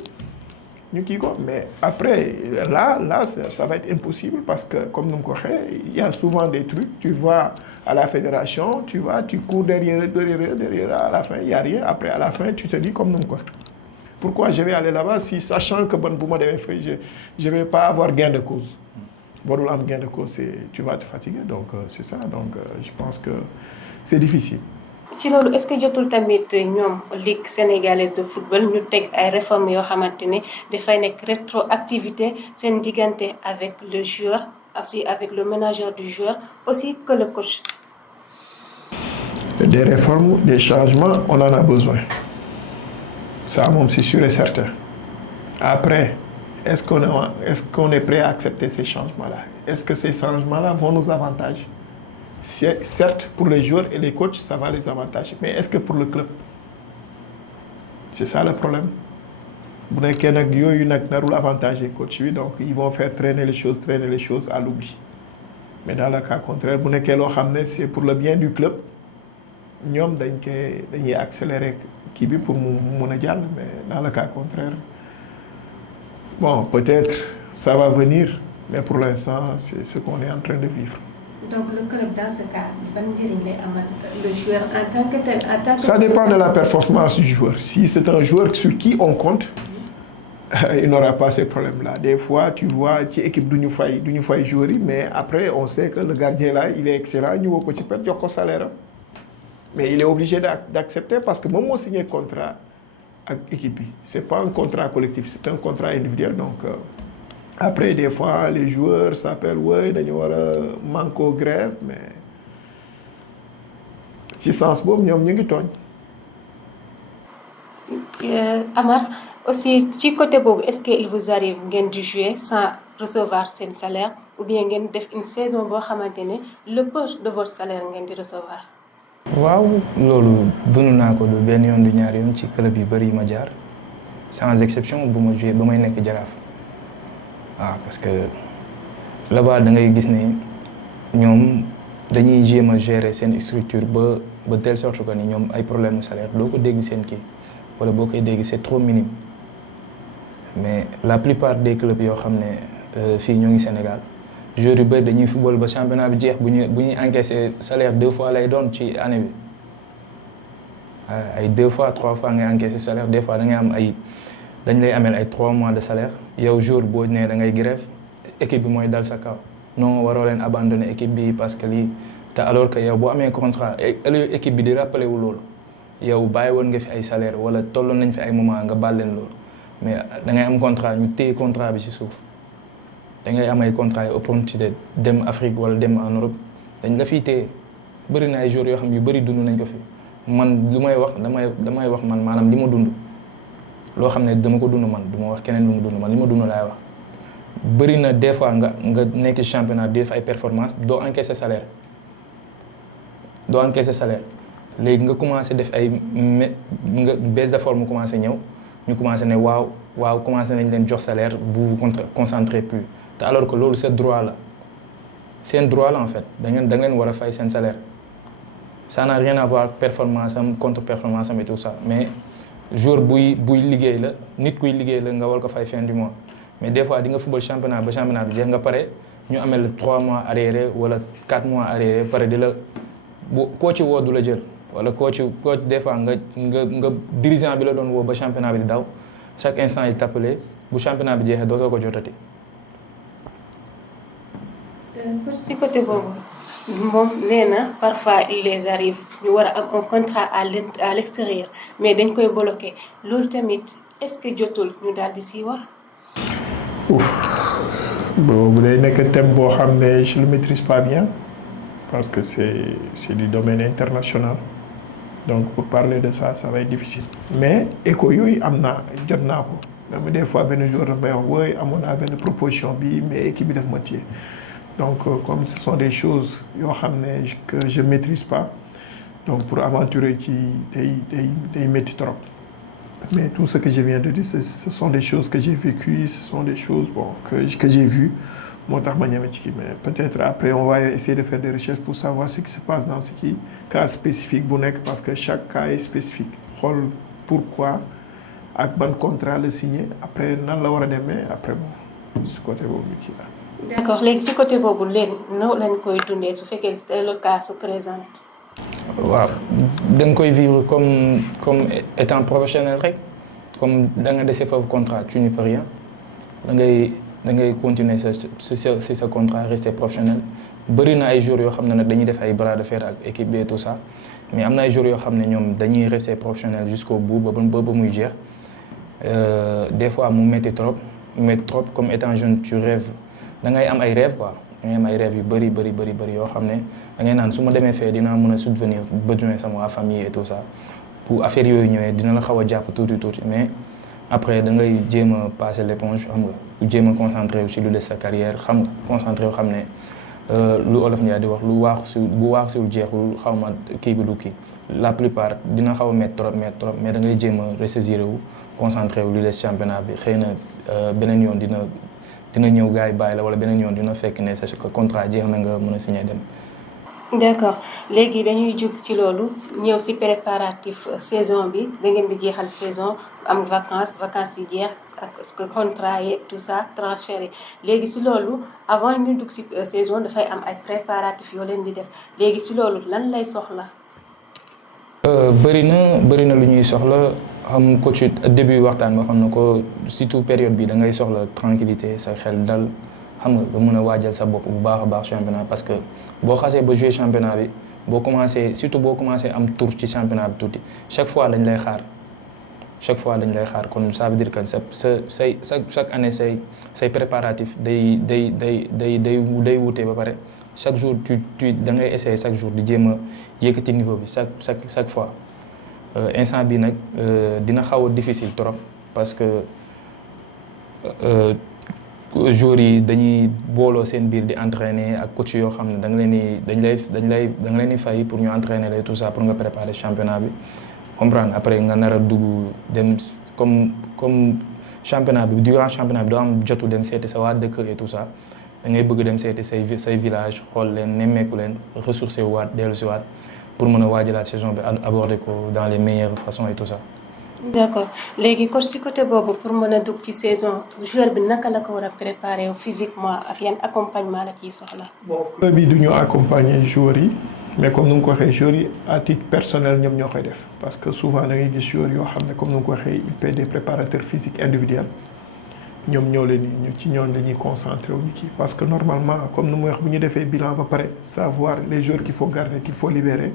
mais après, là ça va être impossible parce que, comme nous le disons, il y a souvent des trucs. Tu vas à la fédération, tu cours derrière, à la fin, il n'y a rien. Après, à la fin, tu te dis comme nous le disons. Pourquoi je vais aller là-bas si, sachant que je ne vais pas avoir gain de cause. Bon, gain de cause, tu vas te fatiguer. Donc, c'est ça. Donc, je pense que c'est difficile. ci loolu est-ce que jotul tamit ñoom ligue sénégalaise de football ñu teg ay réformes yoo xamante ne dafay nekk rétroactivité seen diggante avec le joueur aussi avec le manager du joueur aussi que le coach. Des réformes, des changements, on en a besoin. Ça, c'est sûr et certain. Après, est-ce qu'on est prêt à accepter ces changements-là? Est-ce que ces changements-là vont nous avantager? Certes, pour les joueurs et les coachs, ça va les avantager. Mais est-ce que pour le club? C'est ça le problème. Bu nekkee nag yooyu nag narul avantager coach bi donc ils vont faire traîner les choses à l'oubli. Mais dans le cas contraire bu nekkee loo xam ne c'est pour le bien du club ñoom dañuy accélérer kii bi pour mu mun a jàll. Mais dans le cas contraire bon peut-être ça va venir mais pour l'instant c'est ce qu'on est en train de vivre. Donc le club dans ce cas ban njëriñ lay amal le joueur en tant que tel en tant que. Ça dépend de la performance du joueur. Si c'est un joueur sur qui on compte. Il n'aura pas ces problèmes-là. Des fois, tu vois, ci équipe du ñu fay joueur yi mais après on sait que le gardien là il est excellent ñu woo ko ci pet jox ko salaire mais il est obligé d'accepter parce que moom moo signé contrat ak équipe bi. C'est pas un contrat collectif, c'est un contrat individuel donc après des fois les joueurs s'appellent ouais dañu war a manko grève mais ci sens boobu ñoom ñu ngi tooñ. Amar aussi ci côté boobu est-ce que il vous arrive ngeen di jouer sans recevoir seen salaire ou bien ngeen def une saison boo xamante ne le peu de votre salaire ngeen di recevoir. waaw loolu dund naa ko du benn yoon du ñaari yoon ci club yu bëri yi ma jaar sans exception bu ma joué ba may nekk Jaraaf waaw parce que là-bas da ngay gis ne ñoom dañuy jéem a gérer seen structure ba telle sorte que ni ñoom ay problème mu salaire doo ko dégg seen kii wala boo koy dégg c'est trop minime mais la plupart des clubs yoo xam ne fii ñoo ngi Sénégal joueurs yu bëri dañuy football ba championnat bi jeex bu ñuy encaisser salaire 2 fois lay doon ci année bi ay 2 fois 3 fois ngay encaisser salaire des fois da ngay am dañ lay ameel ay 3 mois de salaire yow jour boo nee da ngay grève équipe bi mooy dal sa kaw non waroo leen abandonner équipe bi parce que lii te alors que yow boo amee contrat équipe bi di rappelé wu loolu yow bàyyi woon nga fi ay salaire wala tolloon nañ fi ay moment nga baal leen loolu mais da ngay am contrat ñu téye contrat bi ci suuf da ngay am ay contrat yi opportunité dem Afrique wala dem en Europe dañ la fiy téye bëri na ay jours yoo xam yu bëri dund nañ ko fi man lu may wax damay wax man maanaam li ma dund loo xam ne dama ko dund man du ma wax keneen lu mu dund man li ma dund laay wax bëri na des fois nga nekk ci championnat di def ay performance doo encaisser salaire léegi nga commencé def nga baisse de forme commencé ñëw ñu commencé ne waaw commencé nañ leen jox salaire vous vous concentrez plus te alors que loolu c'est droit la seen droit la en fait da ngeen war a fay seen salaire ça n'a rien à voir performance am contre performance am et tout ça mais jour buy liggéey la nit kuy liggéey la nga war ko fay fin du mois mais des fois di nga football championnat ba championnat bi jeex nga pare ñu amee le 3 mois arriéré wala 4 mois arriéré pare di la bu coach woo du la jël wala coach des fois nga dirigeant bi la doon woo ba championnat bi di daw chaque instant il t'appelait bu championnat bi jeexee dootoo ko jotati. si côté boobu moom nee na parfois il les arrive ñu war a am un contrat à l'extérieur mais dañ koy bloqué loolu tamit est-ce que jotul ñu daal di siy wax. bu day nekk thème boo xam ne je le maîtrise pas bien parce que c'est du domaine international donc pour parler de ça va être difficile. mais écho yooyu jot naa ko même des fois benn jour daf may wax wooy amoon naa benn proposition bi mais équipe bi daf ma téye donc comme ce sont des choses yoo xam ne que je maîtrise pas donc pour aventurer ci day métti trop. Mais tout ce que je viens de dire, ce sont des choses que j'ai vécues, ce sont des choses que j'ai vues. Mais peut-être après, on va essayer de faire des recherches pour savoir ce qui se passe dans ce cas spécifique, parce que chaque cas est spécifique. Pourquoi, avec bon contrat le signer, après, dans la hora demain, après, bon, ce côté là. D'accord, ce côté bobu non lañ koy dundé su féké le cas se présente. waaw da nga koy vivre comme étant professionnel rek comme da nga dese foofu contrat tu n'y peux rien da ngay continuer sa contrat rester professionnel bëri na ay jours yoo xam ne nag dañuy def ay bras de fer ak équipe bi et tout ça mais am na ay jours yoo xam ne ñoom dañuy rester professionnel jusqu'au bout ba muy jeex des fois mu métti trop comme étant jeune tu rêves da ngay am ay rêves quoi da ngay am ay rêves yu bëri yoo xam ne da ngay naan su ma demee fee dinaa mën a subvenir besoin sama famille et tout ça pour affaire yooyu ñëwee dina la xaw a jàpp tuuti mais après da ngay jéem a passer l'éponge xam nga jéem a concentré wu ci lu des sa carrière xam nga concentré wu xam ne lu olof Ndiaye di wax lu bu waax siwul jeexul xaw ma kii bi du kii la plupart dina xaw a métti trop mais da ngay jéem a ressaisir wu concentré wu lu des championnat bi xëy na beneen yoon dina ñëw gars yi bàyyi la wala beneen yoon dina fekk ne sa contrat jeex na nga mën a signé dem. d'accord léegi dañuy jóg ci loolu ñëw ci préparatif saison bi da ngeen di jeexal saison am vacances yi jeex ak contrat yi tout ça transfert yi léegi ci loolu avant ñu dugg ci saison dafay am ay préparatifs yoo leen di def léegi ci loolu lan lay soxla. bëri na lu ñuy soxla xam coach début waxtaan wax na ko surtout période bi da ngay soxla tranquillité sa xel dal xam nga mën a waajal sa bopp bu baax a baax championnat parce que boo xasee ba jouer championnat bi boo commencé am tour ci championnat bi tuuti chaque fois dañ lay xaar kon ça veut dire que chaque année say préparatif day wute ba pare chaque jour tu da ngay essayer chaque jour di jéem a yëkkati niveau bi chaque fois instant bi nag dina xaw a difficile trop parce que joueurs yi dañuy booloo seen biir di entraîner ak coach yoo xam ne da nga leen di fay pour ñu entraîner lay tout ça pour nga préparer championnat bi comprendre après nga nar a dugg dem comme championnat bi durant championnat bi doo am jotu dem seeti sa waa dëkk et tout ça da ngay bëgg dem seeti say village xool leen nemmeeku leen ressourcer waat dellu si waat pour mën a waajalaat saison bi aborder ko dans les meilleures façons et tout ça. d'accord léegi coach ci côté boobu pour mën a dugg ci saison joueur bi naka la ko war a préparer physiquement ak yan accompagnement la ciy soxla. bon club bi du ñu accompagner joueurs yi mais comme nu nga ko waxee joueurs yi à titre personnel ñoom ñoo koy def parce que souvent da ngay gis joueurs yoo xam ne comme nu nga ko waxee il paie des préparateurs physiques individuels ñoom ñoo leen ñu ci ñoom dañuy concentré wu ñu kii parce que normalement comme nu mu wax bu ñu defee bilan ba pare savoir les joueurs qu'il faut garder qu'il faut libérer.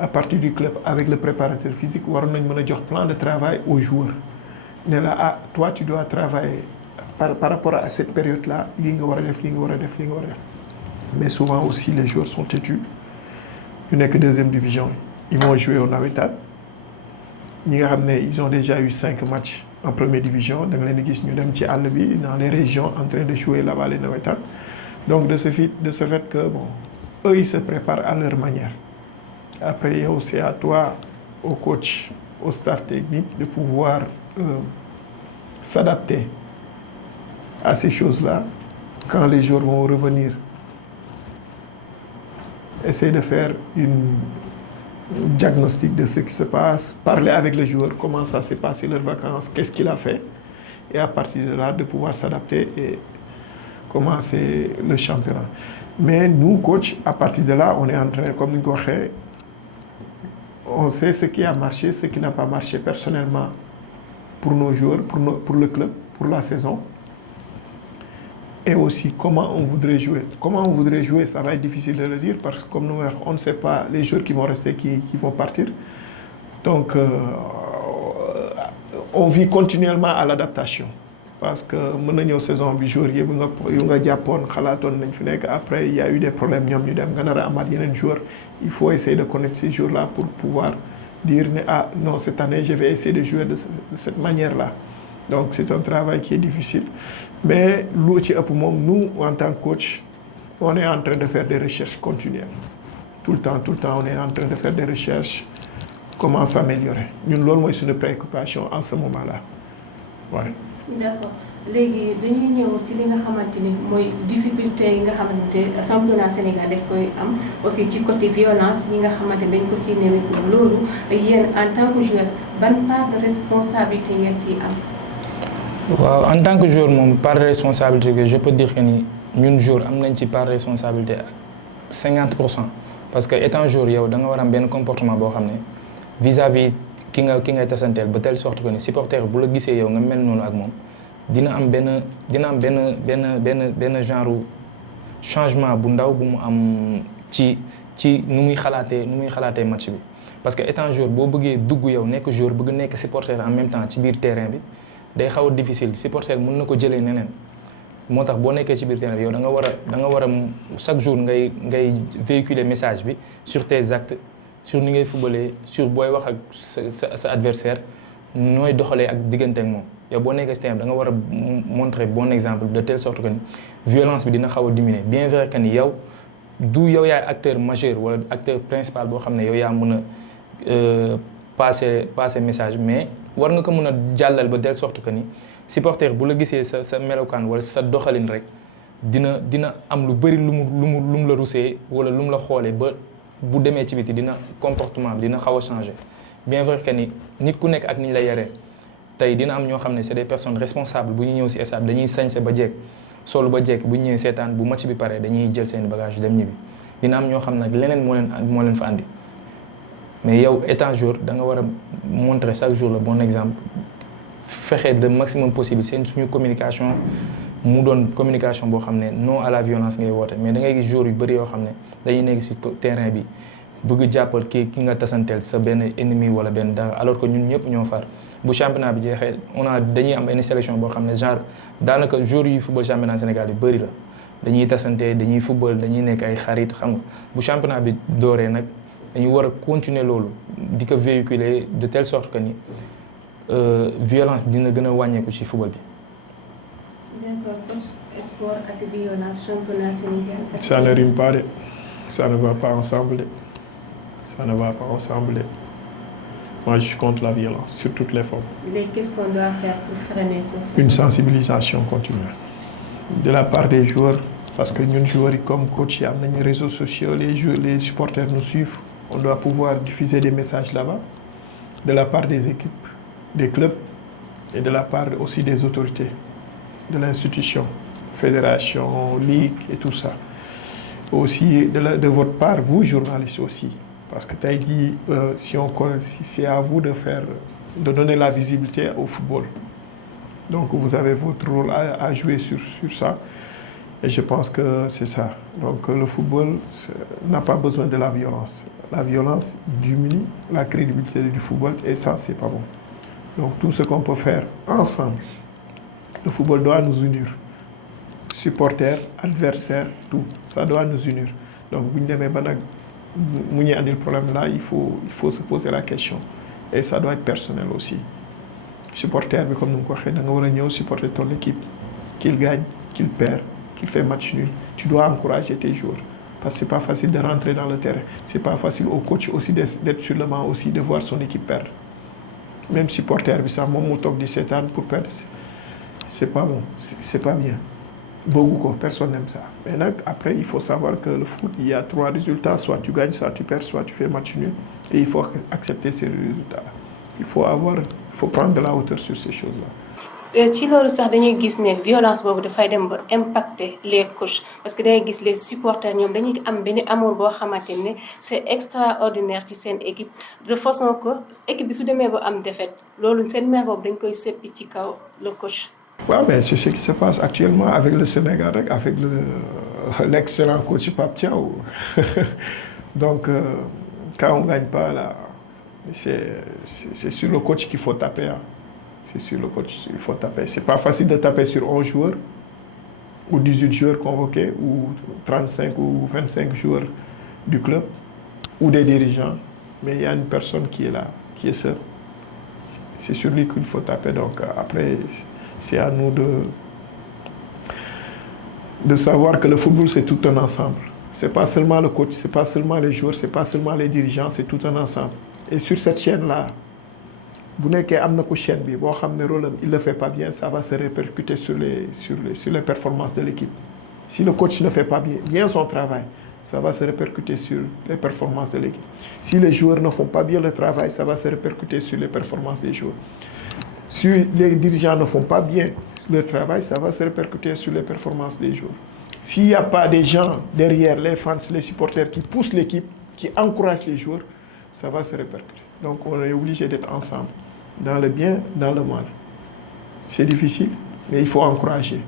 À partir du club avec le préparateur physique waroon nañ mën a jox plan de travail aux joueurs ne la toi tu dois travailler par rapport à cette période là lii nga war a def lii nga war a def lii nga war a def mais souvent aussi les joueurs sont têtus yu nekk deuxième division ils vont jouer au nawetaan ñi nga xam ne ils ont déjà eu 5 matchs en première division da nga leen di gis ñu dem ci àll bi dans les régions en train de jouer là-bas les nawetaan donc de ce fait que bon eux ils se préparent à leur manière. Après, yow c'est à toi, au coach, au staff technique, de pouvoir s'adapter à ces choses-là. Quand les joueurs vont revenir, essayer de faire un diagnostic de ce qui se passe, parler avec le joueur, comment ça s'est passé leurs vacances, qu'est-ce qu'il a fait, et à partir de là, de pouvoir s'adapter et commencer le championnat. Mais nous, coach, à partir de là, on est en train, comme nous disons, on sait ce qui a marché, ce qui n'a pas marché personnellement pour nos joueurs, pour le club, pour la saison. Et aussi comment on voudrait jouer. Comment on voudrait jouer, ça va être difficile de le dire parce que comme nous, on ne sait pas les joueurs qui vont rester, qui vont partir. Donc, on vit continuellement à l'adaptation. Parce que mën na ñëw saison bi joueurs yi yu nga jàppoon xalaatoon nañ fi nekk après il y a eu des problèmes ñoom ñu dem nga nar a amaat yeneen joueurs il faut essayer de connaître ces joueurs-là pour pouvoir dire ne non cette année je vais essayer de jouer de cette manière-là. Donc c'est un travail qui est difficile mais lu ci ëpp moom nous en tant que coach on est en train de faire des recherches continuelles tout le temps on est en train de faire des recherches comment s'améliorer ñun loolu mooy suñu préoccupation en ce moment-là ouais. D'accord léegi dañuy ñëw ci li nga xamante ni mooy difficulté yi nga xamante championnat Sénégal daf koy am aussi ci côté violence yi nga xamante dañ ko ci néew loolu yéen en tant que joueur ban part de responsabilité ngeen ci am. waaw en tant que joueur moom part de responsabilité que je peux dire que ni ñun joueur am nañ ci part de responsabilité 50% parce que étant joueur yow da nga war am benn comportement boo xam ne vis-à-vis ki ngay tasanteel ba telle sorte que ni supporter bu la gisee yow nga mel noonu ak moom dina am benn genre changement bu ndaw bu mu am ci nu muy xalaatee match bi parce que étant joueur boo bëggee dugg yow nekk joueur bëgg nekk supporter en même temps ci biir terrain bi day xaw a difficile supporter mën na ko jëlee neneen moo tax boo nekkee ci biir terrain bi yow da nga war a chaque jour ngay véhiculer message bi sur tes actes sur ni ngay footballer sur booy wax ak sa adversaire nooy doxalee ak diggante ak moom yow boo nekkee ci terrain bi da nga war a montrer bon exemple de telle sorte que ni violence bi dina xaw a diminuer bien vrai que ni yow yow yaay acteur majeur wala acteur principal boo xam ne yow yaa mën a passer message mais war nga ko mën a jàllal ba telle sorte que ni supporter bu la gisee sa melokaan wala sa doxalin rek dina am lu bëri lu mu la rusee wala lu mu la xoolee ba bu demee ci biti dina comportement bi dina xaw a changer bien vrai que ni nit ku nekk ak ni ñu la yaree tey dina am ñoo xam ne c'est des personnes responsables bu ñu ñëw si stade dañuy sañse ba jekk solu ba jekk bu ñu ñëwee seetaan bu match bi pare dañuy jël seen bagage dem ñibbi dina am ñoo xam ne leneen moo leen fa andi mais yow étant joueur da nga war a montrer chaque jour le bon exemple fexe de maximum possible seen suñu communication mu doon communication boo xam ne non à la violence ngay woote mais da ngay gis joueurs yu bëri yoo xam ne dañuy nekk ci terrain bi bëgg jàppal ki nga tasanteel sa benn ennemi wala benn dara alors que ñun ñëpp ñoo far bu championnat bi jeexee dañuy am benn sélection boo xam ne genre daanaka joueurs yu football championnat Sénégal yu bëri la dañuy tasante dañuy football dañuy nekk ay xarit xam nga bu championnat bi dooree nag dañu war a continuer loolu di ko véhiculer de telle sorte que ni violence dina gën a wàññeeku ci football bi. D'accord, coach. Sport ak violence championnat Sénégal. Ça ne rime pas de. Ça ne va pas ensemble. Ça ne va pas ensemble. Moi, je suis contre la violence sur toutes les formes. Mais qu'est-ce qu'on doit faire pour freiner ça? Une sensibilisation continue de la part des joueurs, parce que nous joueurs comme coach, il y a les réseaux sociaux, les supporters nous suivent. On doit pouvoir diffuser des messages là-bas, de la part des équipes, des clubs et de la part aussi des autorités, de l'institution, fédération, ligue et tout ça. Aussi de votre part, vous journalistes aussi, parce que tu as dit, si c'est à vous de donner la visibilité au football. Donc vous avez votre rôle à jouer sur ça. Et je pense que c'est ça. Donc le football n'a pas besoin de la violence. La violence diminue la crédibilité du football et ça, c'est pas bon. Donc tout ce qu'on peut faire ensemble, le football doit nous unir. Supporters, adversaires, tout. Ça doit nous unir. Donc, si on a un problème là, il faut se poser la question. Et ça doit être personnel aussi. Supporter, comme nous l'avons dit, supporter ton équipe, qu'il gagne, qu'il perd, qu'il fait match nul. Tu dois encourager tes joueurs. Parce que ce n'est pas facile de rentrer dans le terrain. Ce n'est pas facile au coach aussi d'être sur le banc aussi, de voir son équipe perdre. Même supporter, ça m'a top 17 ans pour perdre. C'est pas bon, c'est pas bien. Beaucoup, personne n'aime ça. Mais après, il faut savoir que le foot, il y a 3 résultats. Soit tu gagnes, soit tu perds, soit tu fais match nul. Et il faut accepter ces résultats-là. Il faut prendre de la hauteur sur ces choses-là. ci loolu sax dañuy gis ne violence boobu dafay dem ba impacter les coachs parce que dangay gis les supporters ñoom dañuy am benn amour boo xamante ne c'est extraordinaire ci seen équipe de façon que équipe bi su demee ba am défaite loolu seen mer boobu dañ koy seppi ci kaw le coach. Oui, ben, c'est ce qui se passe actuellement avec le Sénégal, avec l'excellent coach Pape Thiaw. Donc, quand on ne gagne pas, là, c'est sur le coach qu'il faut taper. Hein. C'est sur le coach qu'il faut taper. C'est pas facile de taper sur 11 joueurs ou 18 joueurs convoqués ou 35 ou 25 joueurs du club ou des dirigeants. Mais il y a une personne qui est là, qui est seule. C'est sur lui qu'il faut taper. Donc, après, c'est à nous de savoir que le football, c'est tout un ensemble. Ce n'est pas seulement le coach, ce n'est pas seulement les joueurs, ce n'est pas seulement les dirigeants, c'est tout un ensemble. Et sur cette chaîne-là, il ne le fait pas bien, ça va se répercuter sur les performances de l'équipe. Si le coach ne fait pas bien son travail, ça va se répercuter sur les performances de l'équipe. Si les joueurs ne font pas bien le travail, ça va se répercuter sur les performances des joueurs. Si les dirigeants ne font pas bien le travail, ça va se répercuter sur les performances des joueurs. S'il n'y a pas des gens derrière, les fans, les supporters qui poussent l'équipe, qui encouragent les joueurs, ça va se répercuter. Donc on est obligé d'être ensemble, dans le bien, dans le mal. C'est difficile, mais il faut encourager.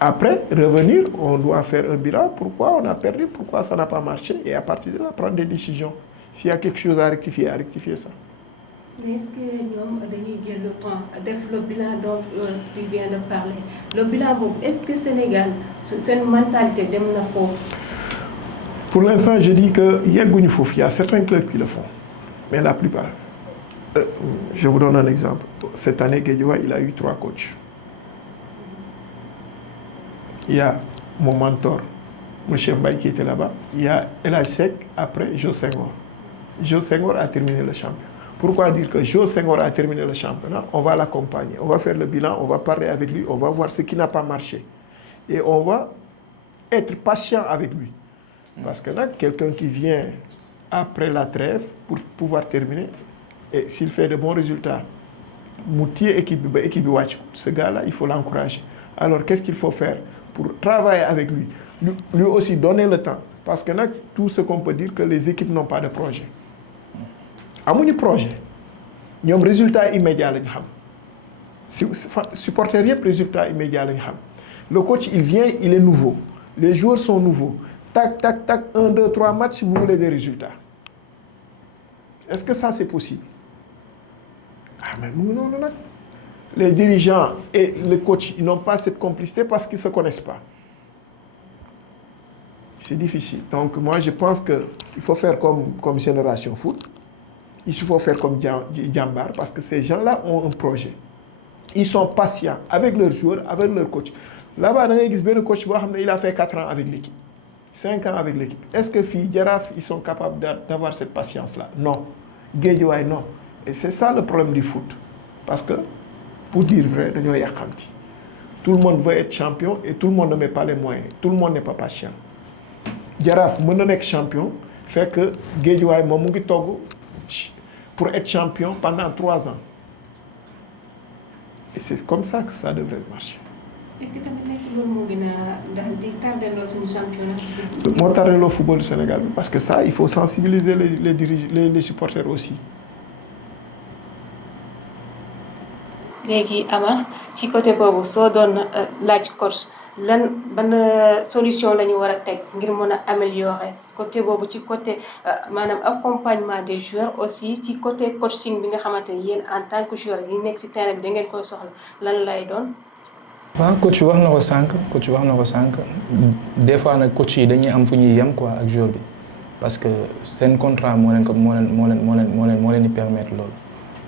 Après, revenir, on doit faire un bilan. Pourquoi on a perdu, pourquoi ça n'a pas marché, et à partir de là, prendre des décisions. S'il y a quelque chose à rectifier ça. mais est-ce que ñoom dañuy jël le temps def le bilan dont tu viens de parler le bilan boobu est-ce que Sénégal seen mentalité dem na foofu. Pour l'instant, je dis que yegguñu foofu. Il y a certains clubs qui le font, mais la plupart. Je vous donne un exemple. Cette année, Guédiawaye, il a eu 3 coachs. Il y a mon mentor, M. Mbaye, qui était là-bas. Il y a El Hadj Seck, après Jo Senghor. Jo Senghor a terminé le champion. Pourquoi dire que Jo Senghor a terminé le championnat? On va l'accompagner, on va faire le bilan, on va parler avec lui, on va voir ce qui n'a pas marché. Et on va être patient avec lui. Parce que là, quelqu'un qui vient après la trêve pour pouvoir terminer, et s'il fait de bons résultats, ce gars-là, il faut l'encourager. Alors, qu'est-ce qu'il faut faire pour travailler avec lui? Lui aussi donner le temps. Parce que là, tout ce qu'on peut dire, que les équipes n'ont pas de projet. Amuñu projet. Ñoom résultat immédiat lañ xam. Supporter yëpp résultat immédiat lañ xam. Le coach, il vient, il est nouveau. Les joueurs sont nouveaux. Tac, tac, tac, 1, 2, 3 matchs, vous voulez des résultats. Est-ce que ça, c'est possible? Ah, mais non. Les dirigeants et le coach, ils n'ont pas cette complicité parce qu'ils ne se connaissent pas. C'est difficile. Donc, moi, je pense qu'il faut faire comme Génération Foot. Il faut faire comme Djambar parce que ces gens-là ont un projet. Ils sont patients avec leurs joueurs, avec leur coach. Là-bas, le coach, il a fait 4 ans avec l'équipe. 5 ans avec l'équipe. Est-ce que Djaraf, ils sont capables d'avoir cette patience-là? Non. Guédiawaye, non. Et c'est ça le problème du foot. Parce que, pour dire vrai, tout le monde veut être champion et tout le monde ne met pas les moyens. Tout le monde n'est pas patient. Djaraf, mon être champion, fait que Guédiawaye, mon Togo, pour être champion pendant 3 ans. Et c'est comme ça que ça devrait marcher. Est-ce que tu as le championnat? Moi, tu as le football du Sénégal. Parce que ça, il faut sensibiliser les supporters aussi. léegi Amar ci côté boobu soo doon laaj coach ban solution la ñu war a teg ngir mën a améliorer côté boobu ci côté maanaam accompagnement des joueurs aussi ci côté coaching bi nga xamante ni yéen en tant que joueur yi nekk ci terrain bi da ngeen koy soxla lan lay doon. waaw coach wax na ko sànq des fois nag coach yi dañuy am fu ñuy yem quoi ak joueur bi parce que seen contrat moo leen di permettre loolu.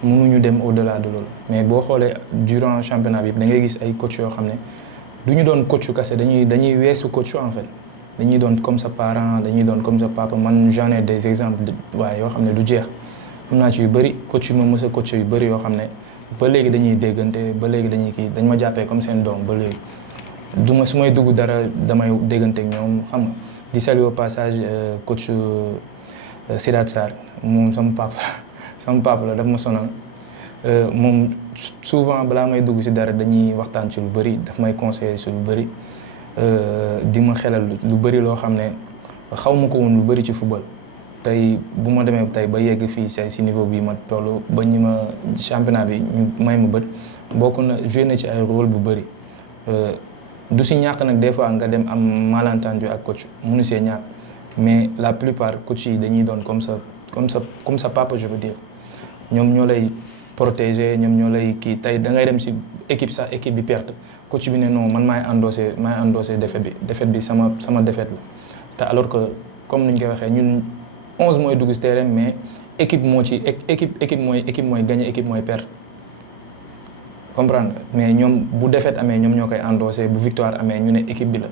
mënuñu dem au-delà de loolu mais boo xoolee durant championnat bi da ngay gis ay coach yoo xam ne du ñu doon coach kese dañuy weesu coach en fait dañuy doon comme sa parent dañuy doon comme sa papa man j'en ai des exemples waaye yoo xam ne du jeex am naa ci yu bëri coach yu ma mës a coach yu bëri yoo xam ne ba léegi dañuy déggante ba léegi dañ ma jàppee comme seen doom ba léegi su may dugg dara damay déggante ak ñoom xam nga di saluer au passage coach Sidat Sarr moom sama papa la daf ma sonal moom souvent balaa may dugg ci dara dañuy waxtaan ci lu bëri daf may conseiller ci lu bëri di ma xelal lu bëri loo xam ne xaw ma ko woon lu bëri ci football tey bu ma demee tey ba yegg fii ci niveau bii ma toll ba ñu ma championnat bi ñu may ma bët bokk na joué na ci ay rôle bu bëri du ci ñàkk nag des fois nga dem am malentendu ak coach mënu see ñàkk mais la plupart coach yi dañuy doon comme ça papa je veux dire ñoom ñoo lay protéger ñoom ñoo lay kii tey da ngay dem ci équipe sax équipe bi perte coach bi ne non man maay endossé défaite bi sama défaite la te alors que comme ni ñu koy waxee ñun 11 mooy dugg ci terrain mais équipe mooy gagner équipe mooy perdre comprendre mais ñoom bu défaite amee ñoom ñoo koy endossé bu victoire amee ñu ne équipe bi la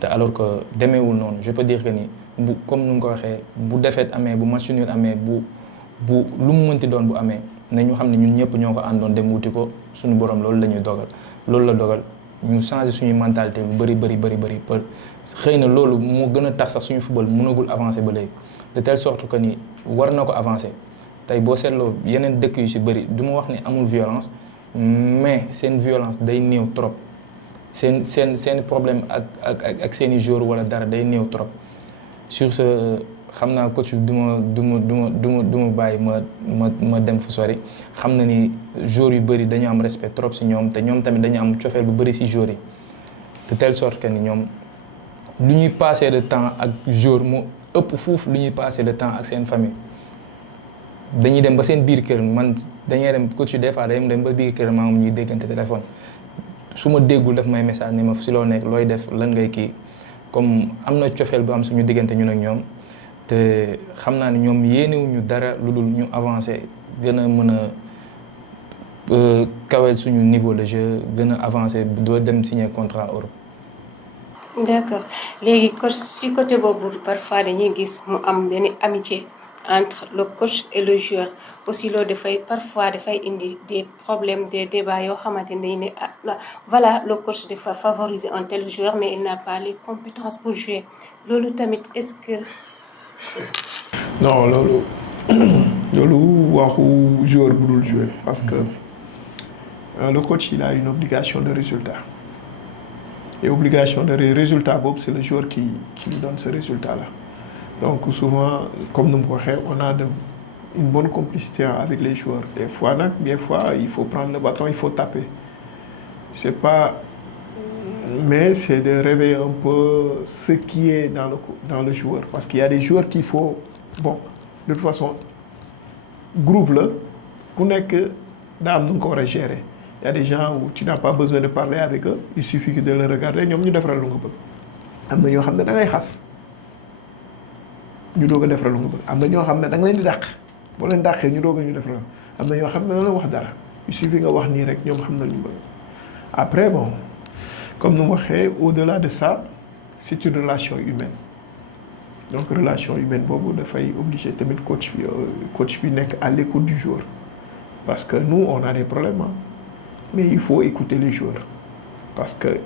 te alors que demeewul noonu je peux dire que ni bu comme nu nga ko waxee bu défaite amee bu match nul amee bu lu mu mënti doon bu amee ne ñu xam ne ñun ñëpp ñoo ko àndoon dem wuti ko suñu borom loolu la ñuy dogal loolu la dogal ñu changer suñuy mentalité lu bëri xëy na loolu moo gën a tax sax suñu football mënagul avancer ba léegi de telle sorte que ni war na ko avancer tey boo seetloo yeneen dëkk yu ci bëri du ma wax ni amul violence mais seen violence day néew trop seen problème ak seeni joueurs wala dara day néew trop sur ce xam naa coach du ma bàyyi ma dem fu sori xam na ni joueurs yu bëri dañu am respect trop ci ñoom te ñoom tamit dañu am cofeel bu bëri ci joueurs yi de telle sorte que ni ñoom lu ñuy passer de temps ak joueur mu ëpp fuuf lu ñuy passer de temps ak seen famille dañuy dem ba seen biir kër man dañuy dem coach des fois day dem ba biir kër maa ngi ñuy déggante téléphone su ma déggul daf may message ni ma si loo nekk looy def lan ngay kii comme am na cofeel bu am suñu diggante ñun ak ñoom te xam naa ne ñoom yéenewuñu dara lu dul ñu avancer gën a mën a kawel suñu niveau de jeu gën a avancer doo dem signer contrat Europe. D'accord léegi coach si côté boobu parfois dañuy gis mu am benn amitié entre le coach et le joueur aussi loolu dafay parfois dafay indi des problèmes des débats yoo xamante ne dañu ne ah voilà le coach dafa favoriser un tel joueur mais il n'a pas les compétences pour jouer loolu tamit est-ce que. non loolu waxu joueur bu dul jouer parce que le coach il a une obligation de résultat et obligation de résultat boobu c'est le joueur qui lui donne ce résultat là donc souvent comme nu mu ko waxee on a une bonne complicité avec les joueurs des fois il faut prendre le bâton il faut taper c'est pas mais c'est de réveiller un peu ce qui est dans le joueur parce qu'il y a des joueurs qu'il faut bon de toute façon groupe la ku nekk daa am nu nga ko war a gérer il y a des gens où tu n'as pas besoin de parler avec eux il suffit que de les regarder ñoom ñu defaral lu nga bëgg am na ñoo xam ne da ngay xas ñu doog a defaral lu nga bëgg am na ñoo xam ne da nga leen di dàq boo leen dàqee ñu doog a ñu defaral am na ñoo xam ne da nga wax dara il suffit nga wax nii rek ñoom xam na lu ñu bëgg après bon comme nu mu waxee au-delà de ça c'est une relation humaine donc relation humaine boobu dafay obligé tamit coach bi nekk à l'écoute du joueur parce que nous on a des problèmes mais il faut écouter les joueurs parce que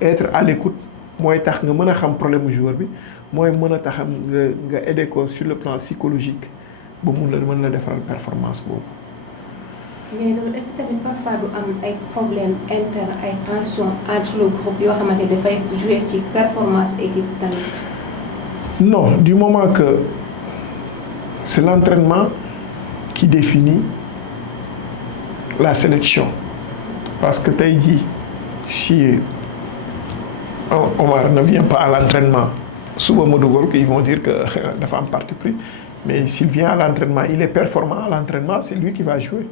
être à l'écoute mooy tax nga mën a xam problème mu joueur bi mooy mën a taxam nga aider ko sur le plan psychologique ba mën la defaral performance boobu. mais loolu est-ce que tamit parfois du am ay problèmes interne ay tensions entre le groupe yoo xamante ne dafay jouer ci performance équipe tamit. non du moment que c'est l'entraînement qui définit la sélection parce que tey jii si Omar ne vient pas à l'entraînement suba ma dugal ko ils vont dire que dafa am parti pris mais s'il vient à l'entraînement il est performant à l'entraînement c'est lui qui va jouer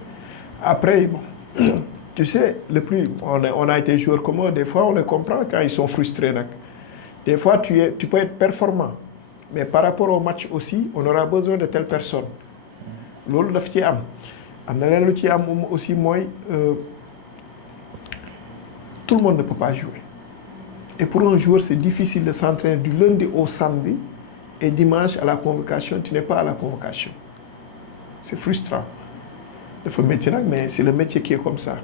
après bon tu sais on a été joueurs comme eux des fois on les comprend quand ils sont frustrés nag des fois tu peux être performant mais par rapport au match aussi on aura besoin de telle personne loolu daf ci am na leen lu ci am aussi mooy tout le monde ne peut pas jouer et pour un joueur c'est difficile de s'entraîner du lundi au samedi et dimanche à la convocation tu n'es pas à la convocation c'est frustrant dafa métier nag mais c'est le métier qui est comme ça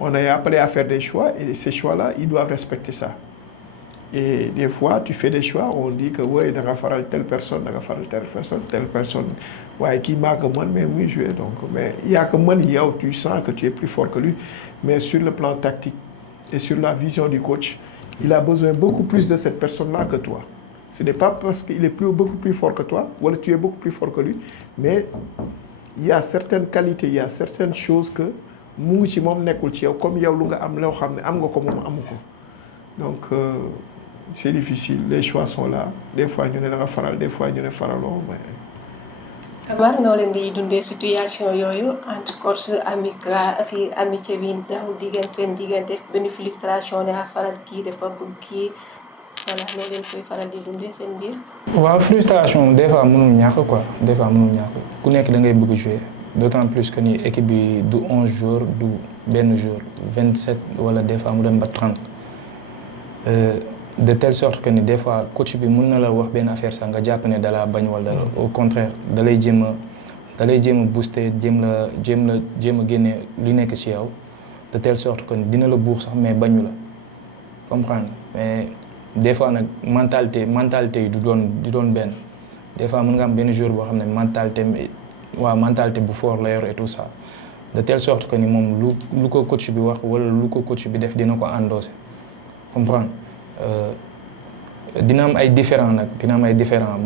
on est appelé à faire des choix et ces choix-là ils doivent respecter ça et des fois tu fais des choix on dit que ouais da nga faral telle personne waaye kii maa ko mën mais muy jouer donc mais yaa ko mën yow tu sens que tu es plus fort que lui mais sur le plan tactique et sur la vision du coach il a besoin beaucoup plus de cette personne-là que toi ce n'est pas parce qu'il est beaucoup plus fort que toi wala tu es beaucoup plus fort que lui mais il y a certaines qualités il y a certaines choses que mu ngi ci moom nekkul ci yow comme yow lu nga am loo xam ne am nga ko moom amu ko donc c'est difficile les choix sont là des fois ñu ne da nga faral des fois ñu ne faraloo mais. Amar noo leen di dundee situation yooyu entre coach amitié bi ndax diggante seen diggante benn frustration ne faral kii dafa bëgg kii voilà noo leen koy faral di dundee seen biir. waaw frustration des fois mënul ñàkk quoi des fois mënul ñàkk ku nekk da ngay bëgg jouer d'autant plus que ni équipe bi du 11 jours du benn jour 27 wala des fois mu dem ba 30. De telle sorte que ni des fois coach bi mën na la wax benn affaire sax nga jàpp ne dalaa bañ wala dala au contraire dalay jéem a booster jéem la génne li nekk ci yow de telle sorte que dina la buux sax mais bañu la comprendre mais des fois nag mentalité yi du doon benn des fois mën nga am benn jour boo xam ne mentalité bu fort la yor et tout ça de telle sorte que ni moom lu ko coach bi wax wala lu ko coach bi def dina ko endosser comprendre dina am ay différents nag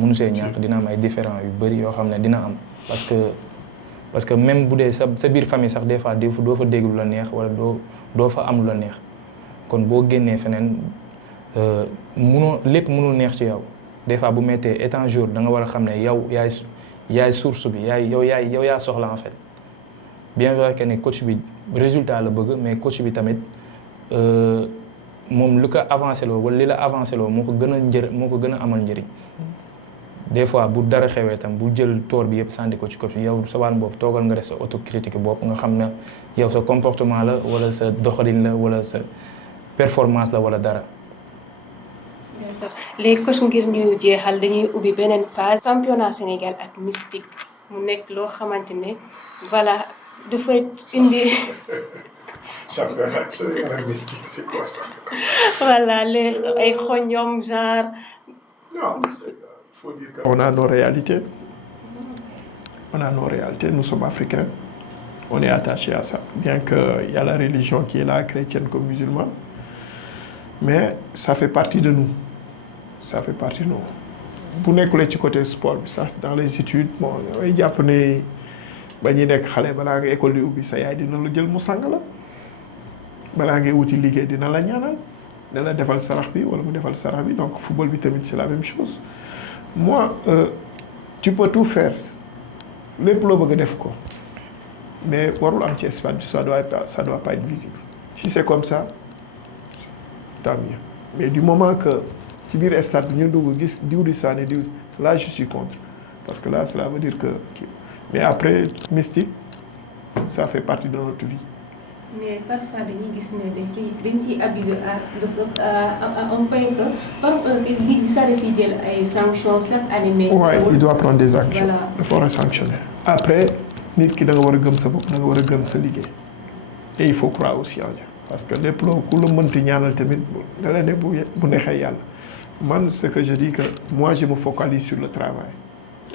mënu see ñàkk dina am ay différents yu bëri yoo xam ne dina am parce que même bu dee sa biir famille sax des fois doo fa dégg lu la neex wala doo fa am lu la neex kon boo génnee feneen lépp mënul neex ci yow des fois bu méttee étant jour da nga war a xam ne yow yaay source bi yow yaa soxla en fait bien vrai que ne coach bi résultat la bëgg mais coach bi tamit moom lu ko avancé loo wala li la avancé loo moo ko gën a amal njëriñ des fois bu dara xewee tam bu jël toor bi yëpp sànni ko ci coach bi yow sa wàll bopp toogal nga def sa autocritique bopp nga xam ne yow sa comportement la wala sa doxalin la wala sa performance la wala dara. d'accord léegi coach ngir ñu jeexal dañuy ubbi beneen page championnat Sénégal ak Mystique mu nekk loo xamante ne voilà dafay indi. championnat Sénégal ak Mystique c'est quoi ça? voilà les ay xoñom genre. Non, il faut dire qu'on a nos réalités. On a nos réalités, nous sommes africains. On est attachés à ça. Bien qu'il y a la religion qui est là, chrétienne comme musulmane. Mais ça fait partie de nous. Ça fait partie de nous. Bu nekkulee ci côté sport bi sax dans les études bon ay jàpp ne ba ñuy nekk xale balaa nga école di ubbi sa yaay dina la jël mu sang la balaa ngay wuti liggéey dina la ñaanal dina la defal sarax bi wala mu defal sarax bi donc football bi tamit c'est la même chose moi tu peux tout faire lépp loo bëgg a def ko mais warul am ci espace bi ça doit pas être visible si c'est comme ça tant mieux mais du moment que ci biir stade bi ñu dugg gis diw di sànni diw là je suis contre parce que là cela veut dire que mais après Mystique ça fait partie de notre vie. mais parfois dañuy gis ne dañ ciy abuser à un point que par ligue bi sax da siy jël ay sanctions chaque année. Ouais, il doit prendre des actions. Voilà. Dafa war a sanctionner. Après nit ki da nga war a gëm sa bopp da nga war a gëm sa liggéey et il faut croire aussi en Dieu parce que lépp loo ku la mënti ñaanal tamit da leen ne bu neexee yàlla man ce que je dis que moi je me focalise sur le travail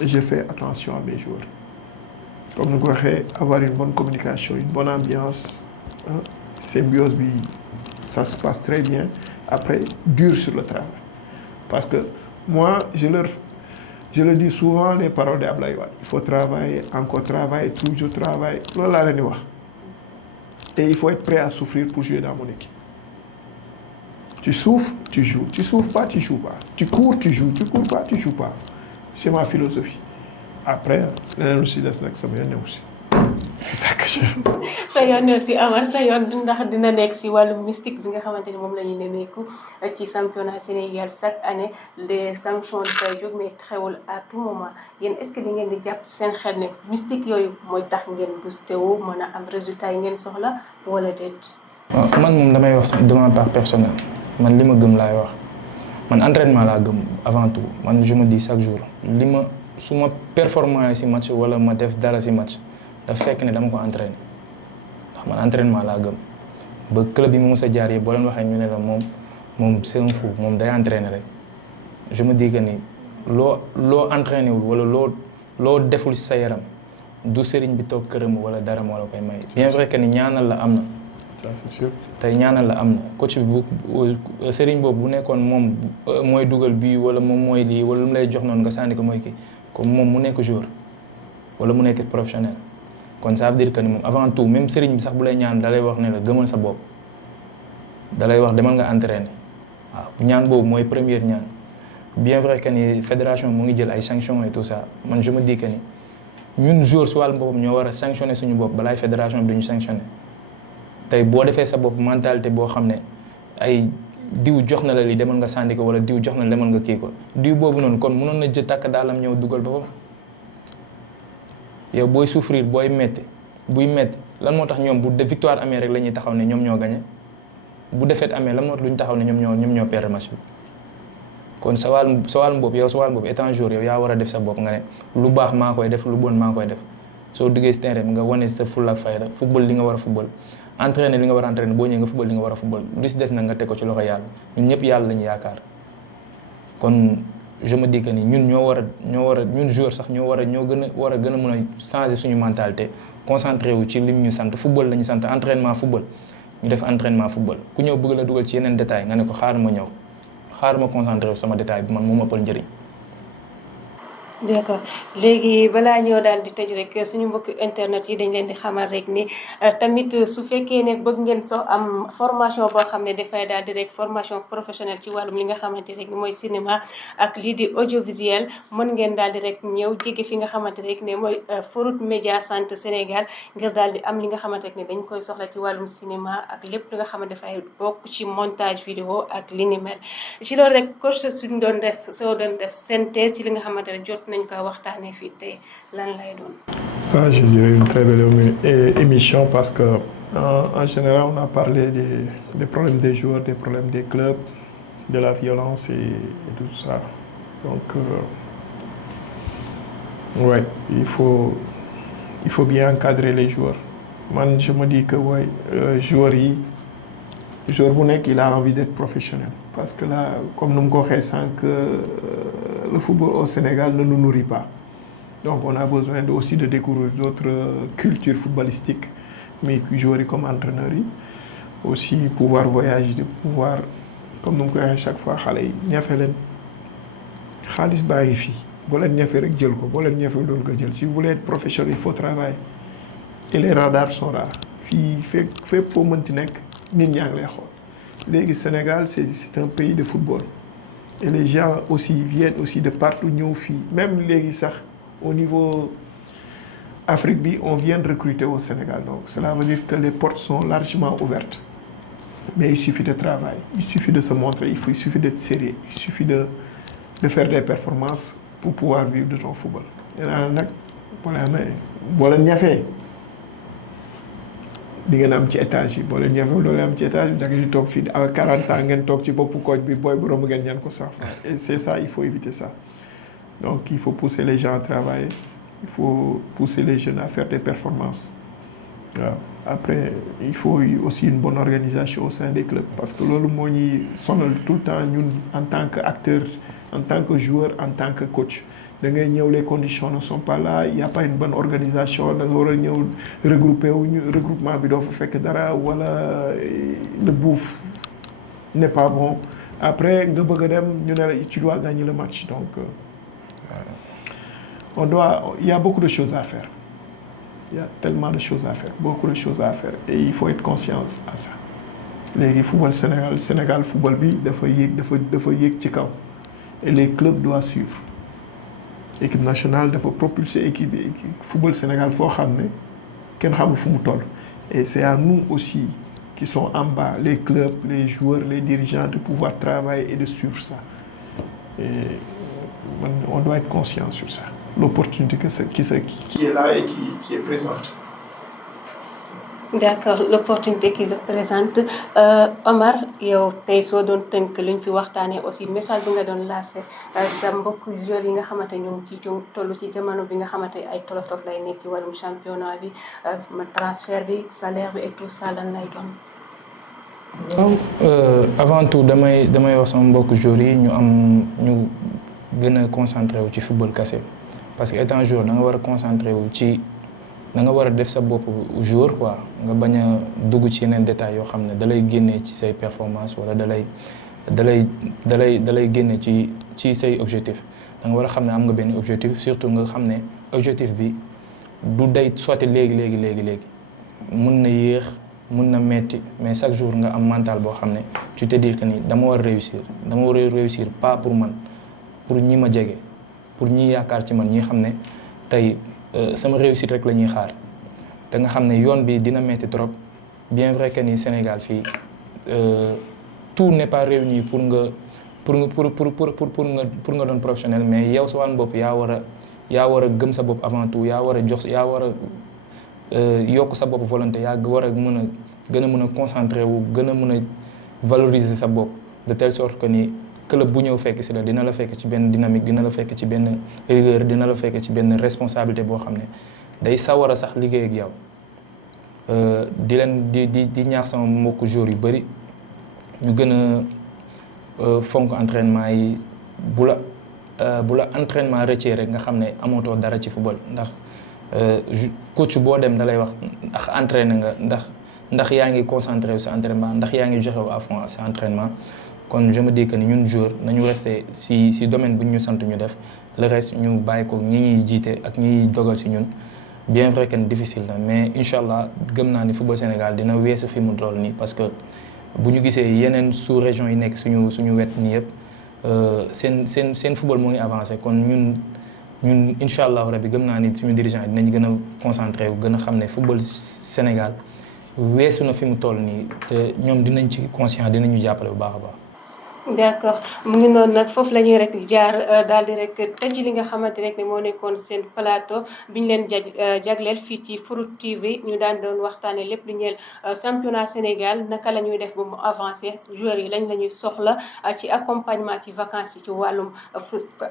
et je fais attention à mes joueurs comme ni ko waxee avoir une bonne communication une bonne ambiance symbiose bi ça se passe très bien après dur sur le travail parce que moi je le dis souvent les paroles d'Ablaye Wade il faut travailler encore travailler toujours travailler loolu laa leen di wax et il faut être prêt à souffrir pour jouer dans mon équipe tu souffres tu joues tu souffres pas tu joues pas tu cours tu joues tu cours pas tu joues pas c'est ma philosophie après leneen lu si des nag sama yoon aussi c'est ça que j'aime. sa yoon aussi Amar sa yoon ndax dina nekk si wàllu Mystique bi nga xamante ni moom la ñuy nemmeeku ci championnat Sénégal chaque année les sanctions dafay jóg mais xewul à tout moment yéen est-ce que di ngeen di jàpp seen xel ne Mystique yooyu mooy tax ngeen boosté wu mën a am résultat yi ngeen soxla wala déet. waaw man moom damay wax de ma part personnelle man li ma gëm laay wax man entraînement laa gëm avant tout man je me dis chaque jour su ma performance si match wala ma def dara si match dafa fekk ne dama ko entraîné ndax man entraînement laa gëm ba club yi ma mës a jaar yëpp boo leen waxee ñu ne la moom c'est un fou moom day entraîné rek je me dis que ni loo entraîné wul wala loo deful si sa yaram du sëriñ bi toog këram wala dara moo la koy may bien vrai que ni ñaanal la am na. c'est sûr. tey ñaanal la am na coach bi bu sëriñ boobu bu nekkoon moom mooy dugal bii wala moom mooy lii wala lu mu lay jox noonu nga sànni ko mooy kii comme moom mu nekk joueur wala mu nekk professionnel kon ça veut dire que ni moom avant tout même sëriñ bi sax bu lay ñaan da lay wax ne la gëmal sa bopp da lay wax demal nga entraîner waaw ñaan boobu mooy première ñaan bien vrai que ni fédération mu ngi jël ay sanctions et tout ça man je me dis que ni ñun joueur si wàllum boppam ñoo war a sanctionner suñu bopp balaay fédération bi duñu sanctionner tey boo defee sa bopp mentalité boo xam ne ay diw jox na la li demal nga sànni ko wala diw jox na la demal nga kii ko diw boobu noonu kon mënoon na jë takk daalam ñëw dugal boppam yow booy souffrir booy metti buy metti lan moo tax ñoom bu victoire amee rek la ñuy taxaw ne ñoom ñoo gagné bu défaite amee lan moo tax duñ taxaw ne ñoom ñoo perdre match bi kon sa wàllum bopp yow sa wàllum bopp étant joueur yow yaa war a def sa bopp nga ne lu baax maa koy def lu bon maa koy def soo duggee si terrain bi nga wane sa fulla ak fayda football li nga war a football entraîner li nga war a entraîner boo ñëwee nga football li nga war a football lu si des nag nga teg ko ci loxo yàlla ñun ñëpp yàlla lañu yaakaar kon je me dis que ni ñun ñun joueur sax ñoo gën a mën a changer suñu mentalité concentré wu ci lim ñu sant football la ñu sant entraînement football ñu def entraînement football ku ñëw bëgg la dugal ci yeneen détail nga ne ko xaar ma concentré wu sama détail bi man moo ma ëppal njëriñ. d'accord léegi balaa ñoo daal di tëj rek suñu mbokki internet yi dañ leen di xamal rek ni tamit su fekkee ne bëgg ngeen am formation boo xam ne dafay daal di rek formation professionnelle ci wàllum li nga xamante rek ni mooy cinéma ak lii di audiovisuel mën ngeen daal di rek ñëw jege fi nga xamante rek ne mooy Forout Média Centre Sénégal ngir daal di am li nga xamante rek ne dañ koy soxla ci wàllum cinéma ak lépp li nga xamante dafay bokk ci montage vidéo ak li ni mel ci loolu rek coach suñ doon def soo doon def synthèse ci li nga xamante ne jot nañ ko waxtaanee fii tey lan lay doon. Je dirais une très belle émission parce que en général on a parlé des problèmes des joueurs, des problèmes des clubs, de la violence et tout ça. Donc ouais, il faut bien encadrer les joueurs. Moi je me dis que ouais, joueur bu nekk il a envie d'être professionnel parce que là comme nu mu ko waxee sànq le football au Sénégal ne nous nourrit pas donc on a besoin aussi de découvrir d'autres cultures footballistiques mais joueurs yi comme entraîneurs yi aussi pouvoir voyager de pouvoir comme nu mu ko waxee chaque fois xale yi ñafe leen xaalis baa ngi fii boo leen ñafe rek jël ko boo leen ñafe doon ko jël si vous voulez être professionnel il faut travailler et les radars sont là fii fépp foo mënti nekk nit ñaa ngi lay xool léegi Sénégal c'est un pays de football et les gens aussi viennent aussi de partout ñëw fii même léegi sax au niveau Afrique bi on vient de recruter au Sénégal donc cela veut dire que les portes sont largement ouvertes mais il suffit de travailler il suffit de se montrer il suffit d'être sérieux il suffit de faire des performances pour pouvoir vivre de ton football et nag boo leen ñafee di ngeen am ci étage yi boo leen ñafee loolu am ci étage bi da ngeen di toog fii avec 40 ans ngeen toog ci boppu koñ bi booy bu romb ngeen ñaan ko 100 francs et c'est ça il faut éviter ça donc il faut pousser les gens à travailler il faut pousser les jeunes à faire des performances waaw après il faut aussi une bonne organisation au sein des clubs parce que loolu moo ñuy sonal tout le temps ñun en tant que acteur en tant que joueur en tant que coach da ngay ñëw les conditions ne sont pas là il y a pas une bonne organisation da nga war a ñëw regroupement bi doo fa fekk dara wala le bouffe n'est pas bon après nga bëgg a dem ñu ne la tu dois gagner le match donc il y a beaucoup de choses à faire il y a tellement de choses à faire beaucoup de choses à faire et il faut être conscient à ça léegi football Sénégal football bi dafa yéeg ci kaw et les clubs doivent suivre équipe nationale dafa propulser équipe football Sénégal foo xam ne kenn xamul fu mu toll et c'est à nous aussi qui sont en bas les clubs les joueurs les dirigeants de pouvoir travailler et de suivre ça et on doit être conscient sur ça l'opportunité qui est là et qui est présente. D'accord l'opportunité qui se présente Omar yow tey soo doon tënk li ñu fi waxtaanee aussi message bi nga doon lancé sa mbokk joueurs yi nga xamante ñoom ci toll ci jamono bi nga xamante ay tolof-tolof lay nekk ci wàllum championnat bi transfert bi salaire bi et tout ça lan lay doon. waaw avant tout damay wax sama mbokk joueurs yi ñu gën a concentré wu ci football kese parce que étant joueur da nga war a concentré wu ci. da nga war a def sa bopp jour quoi nga bañ a dugg ci yeneen détails yoo xam ne da lay génnee ci say performance wala da lay génne ci say objectif da nga war a xam ne am nga benn objectif surtout nga xam ne objectif bi du day sotti léegi mun na yéex mun na metti mais chaque jour nga am mental boo xam ne tu te dis que ni dama war a réussir pas pour man pour ñi ma jege pour ñi yaakaar ci man ñi xam ne tey sama réussite rek la ñuy xaar te nga xam ne yoon bi dina metti trop bien vrai que ni Sénégal fii tout n'est pas réuni pour nga doon professionnel mais yow sa wàllu bopp yaa war a gëm sa bopp avant tout yaa war a yokk sa bopp volonté yaa war a gën a mën a concentré wu gën a mën a valoriser sa bopp de telle sorte que ni club bu ñëw fekk si la dina la fekk ci benn dynamique dina la fekk ci benn rigueur dina la fekk ci benn responsabilité boo xam ne day sawar a sax liggéey ak yow di leen di ñaax sama mbokku joueurs yu bëri ñu gën a fonk entraînement yi bu la entraînement rëccee rek nga xam ne amootoo dara ci football ndax coach boo dem da lay wax ndax entraîné nga ndax yaa ngi concentré wu sa entraînement ndax yaa ngi joxe wu à fond sa entraînement kon je me dis que ni ñun joueur nañu rester si domaine bu ñu sant ñu def le reste ñu bàyyi ko ñi ñuy jiite ak ñi ñuy dogal si ñun bien vrai que difficile na mais incha allah gëm naa ni football Sénégal dina weesu fi mu toll nii parce que bu ñu gisee yeneen sous région yi nekk suñu wet nii yëpp seen football moo ngi avancé kon ñun incha allah rabi gëm naa ni suñu dirigeant yi dinañ gën a concentré wu gën a xam ne football Sénégal weesu na fi mu toll nii te ñoom dinañ ci conscient dinañu jàppale bu baax a baax. d'accord mu ngi noonu nag foofu la ñuy rek jaar daal di rek tëj li nga xamante rek ne moo nekkoon seen plateau bi ñu leen jagleel fii ci Forouz TV ñu daan doon waxtaanee lépp lu ñeel championnat Sénégal naka la ñuy def ba mu avancé joueurs yi lañ la ñuy soxla ci accompagnement ci vacances yi ci wàllum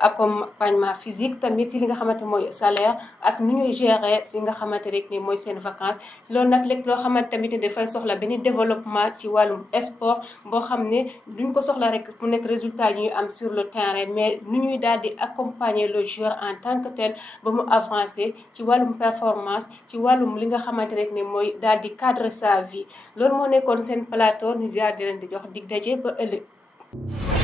accompagnement physique tamit ci li nga xamante mooy salaire ak nu ñuy gérer si nga xamante rek ni mooy seen vacances loolu nag lépp loo xamante tamit dafay soxla benn développement ci wàllum sport boo xam ne duñ ko soxla rek mu nekk résultat yi ñuy am sur le terrain mais nu ñuy daal di accompagner le joueur en tant que tel ba mu avancer ci wàllum performance ci wàllum li nga xamante rek ne mooy daal di cadre sa vie loolu moo nekkoon seen plateau ñu daal di leen di jox dig daje ba ëllëg.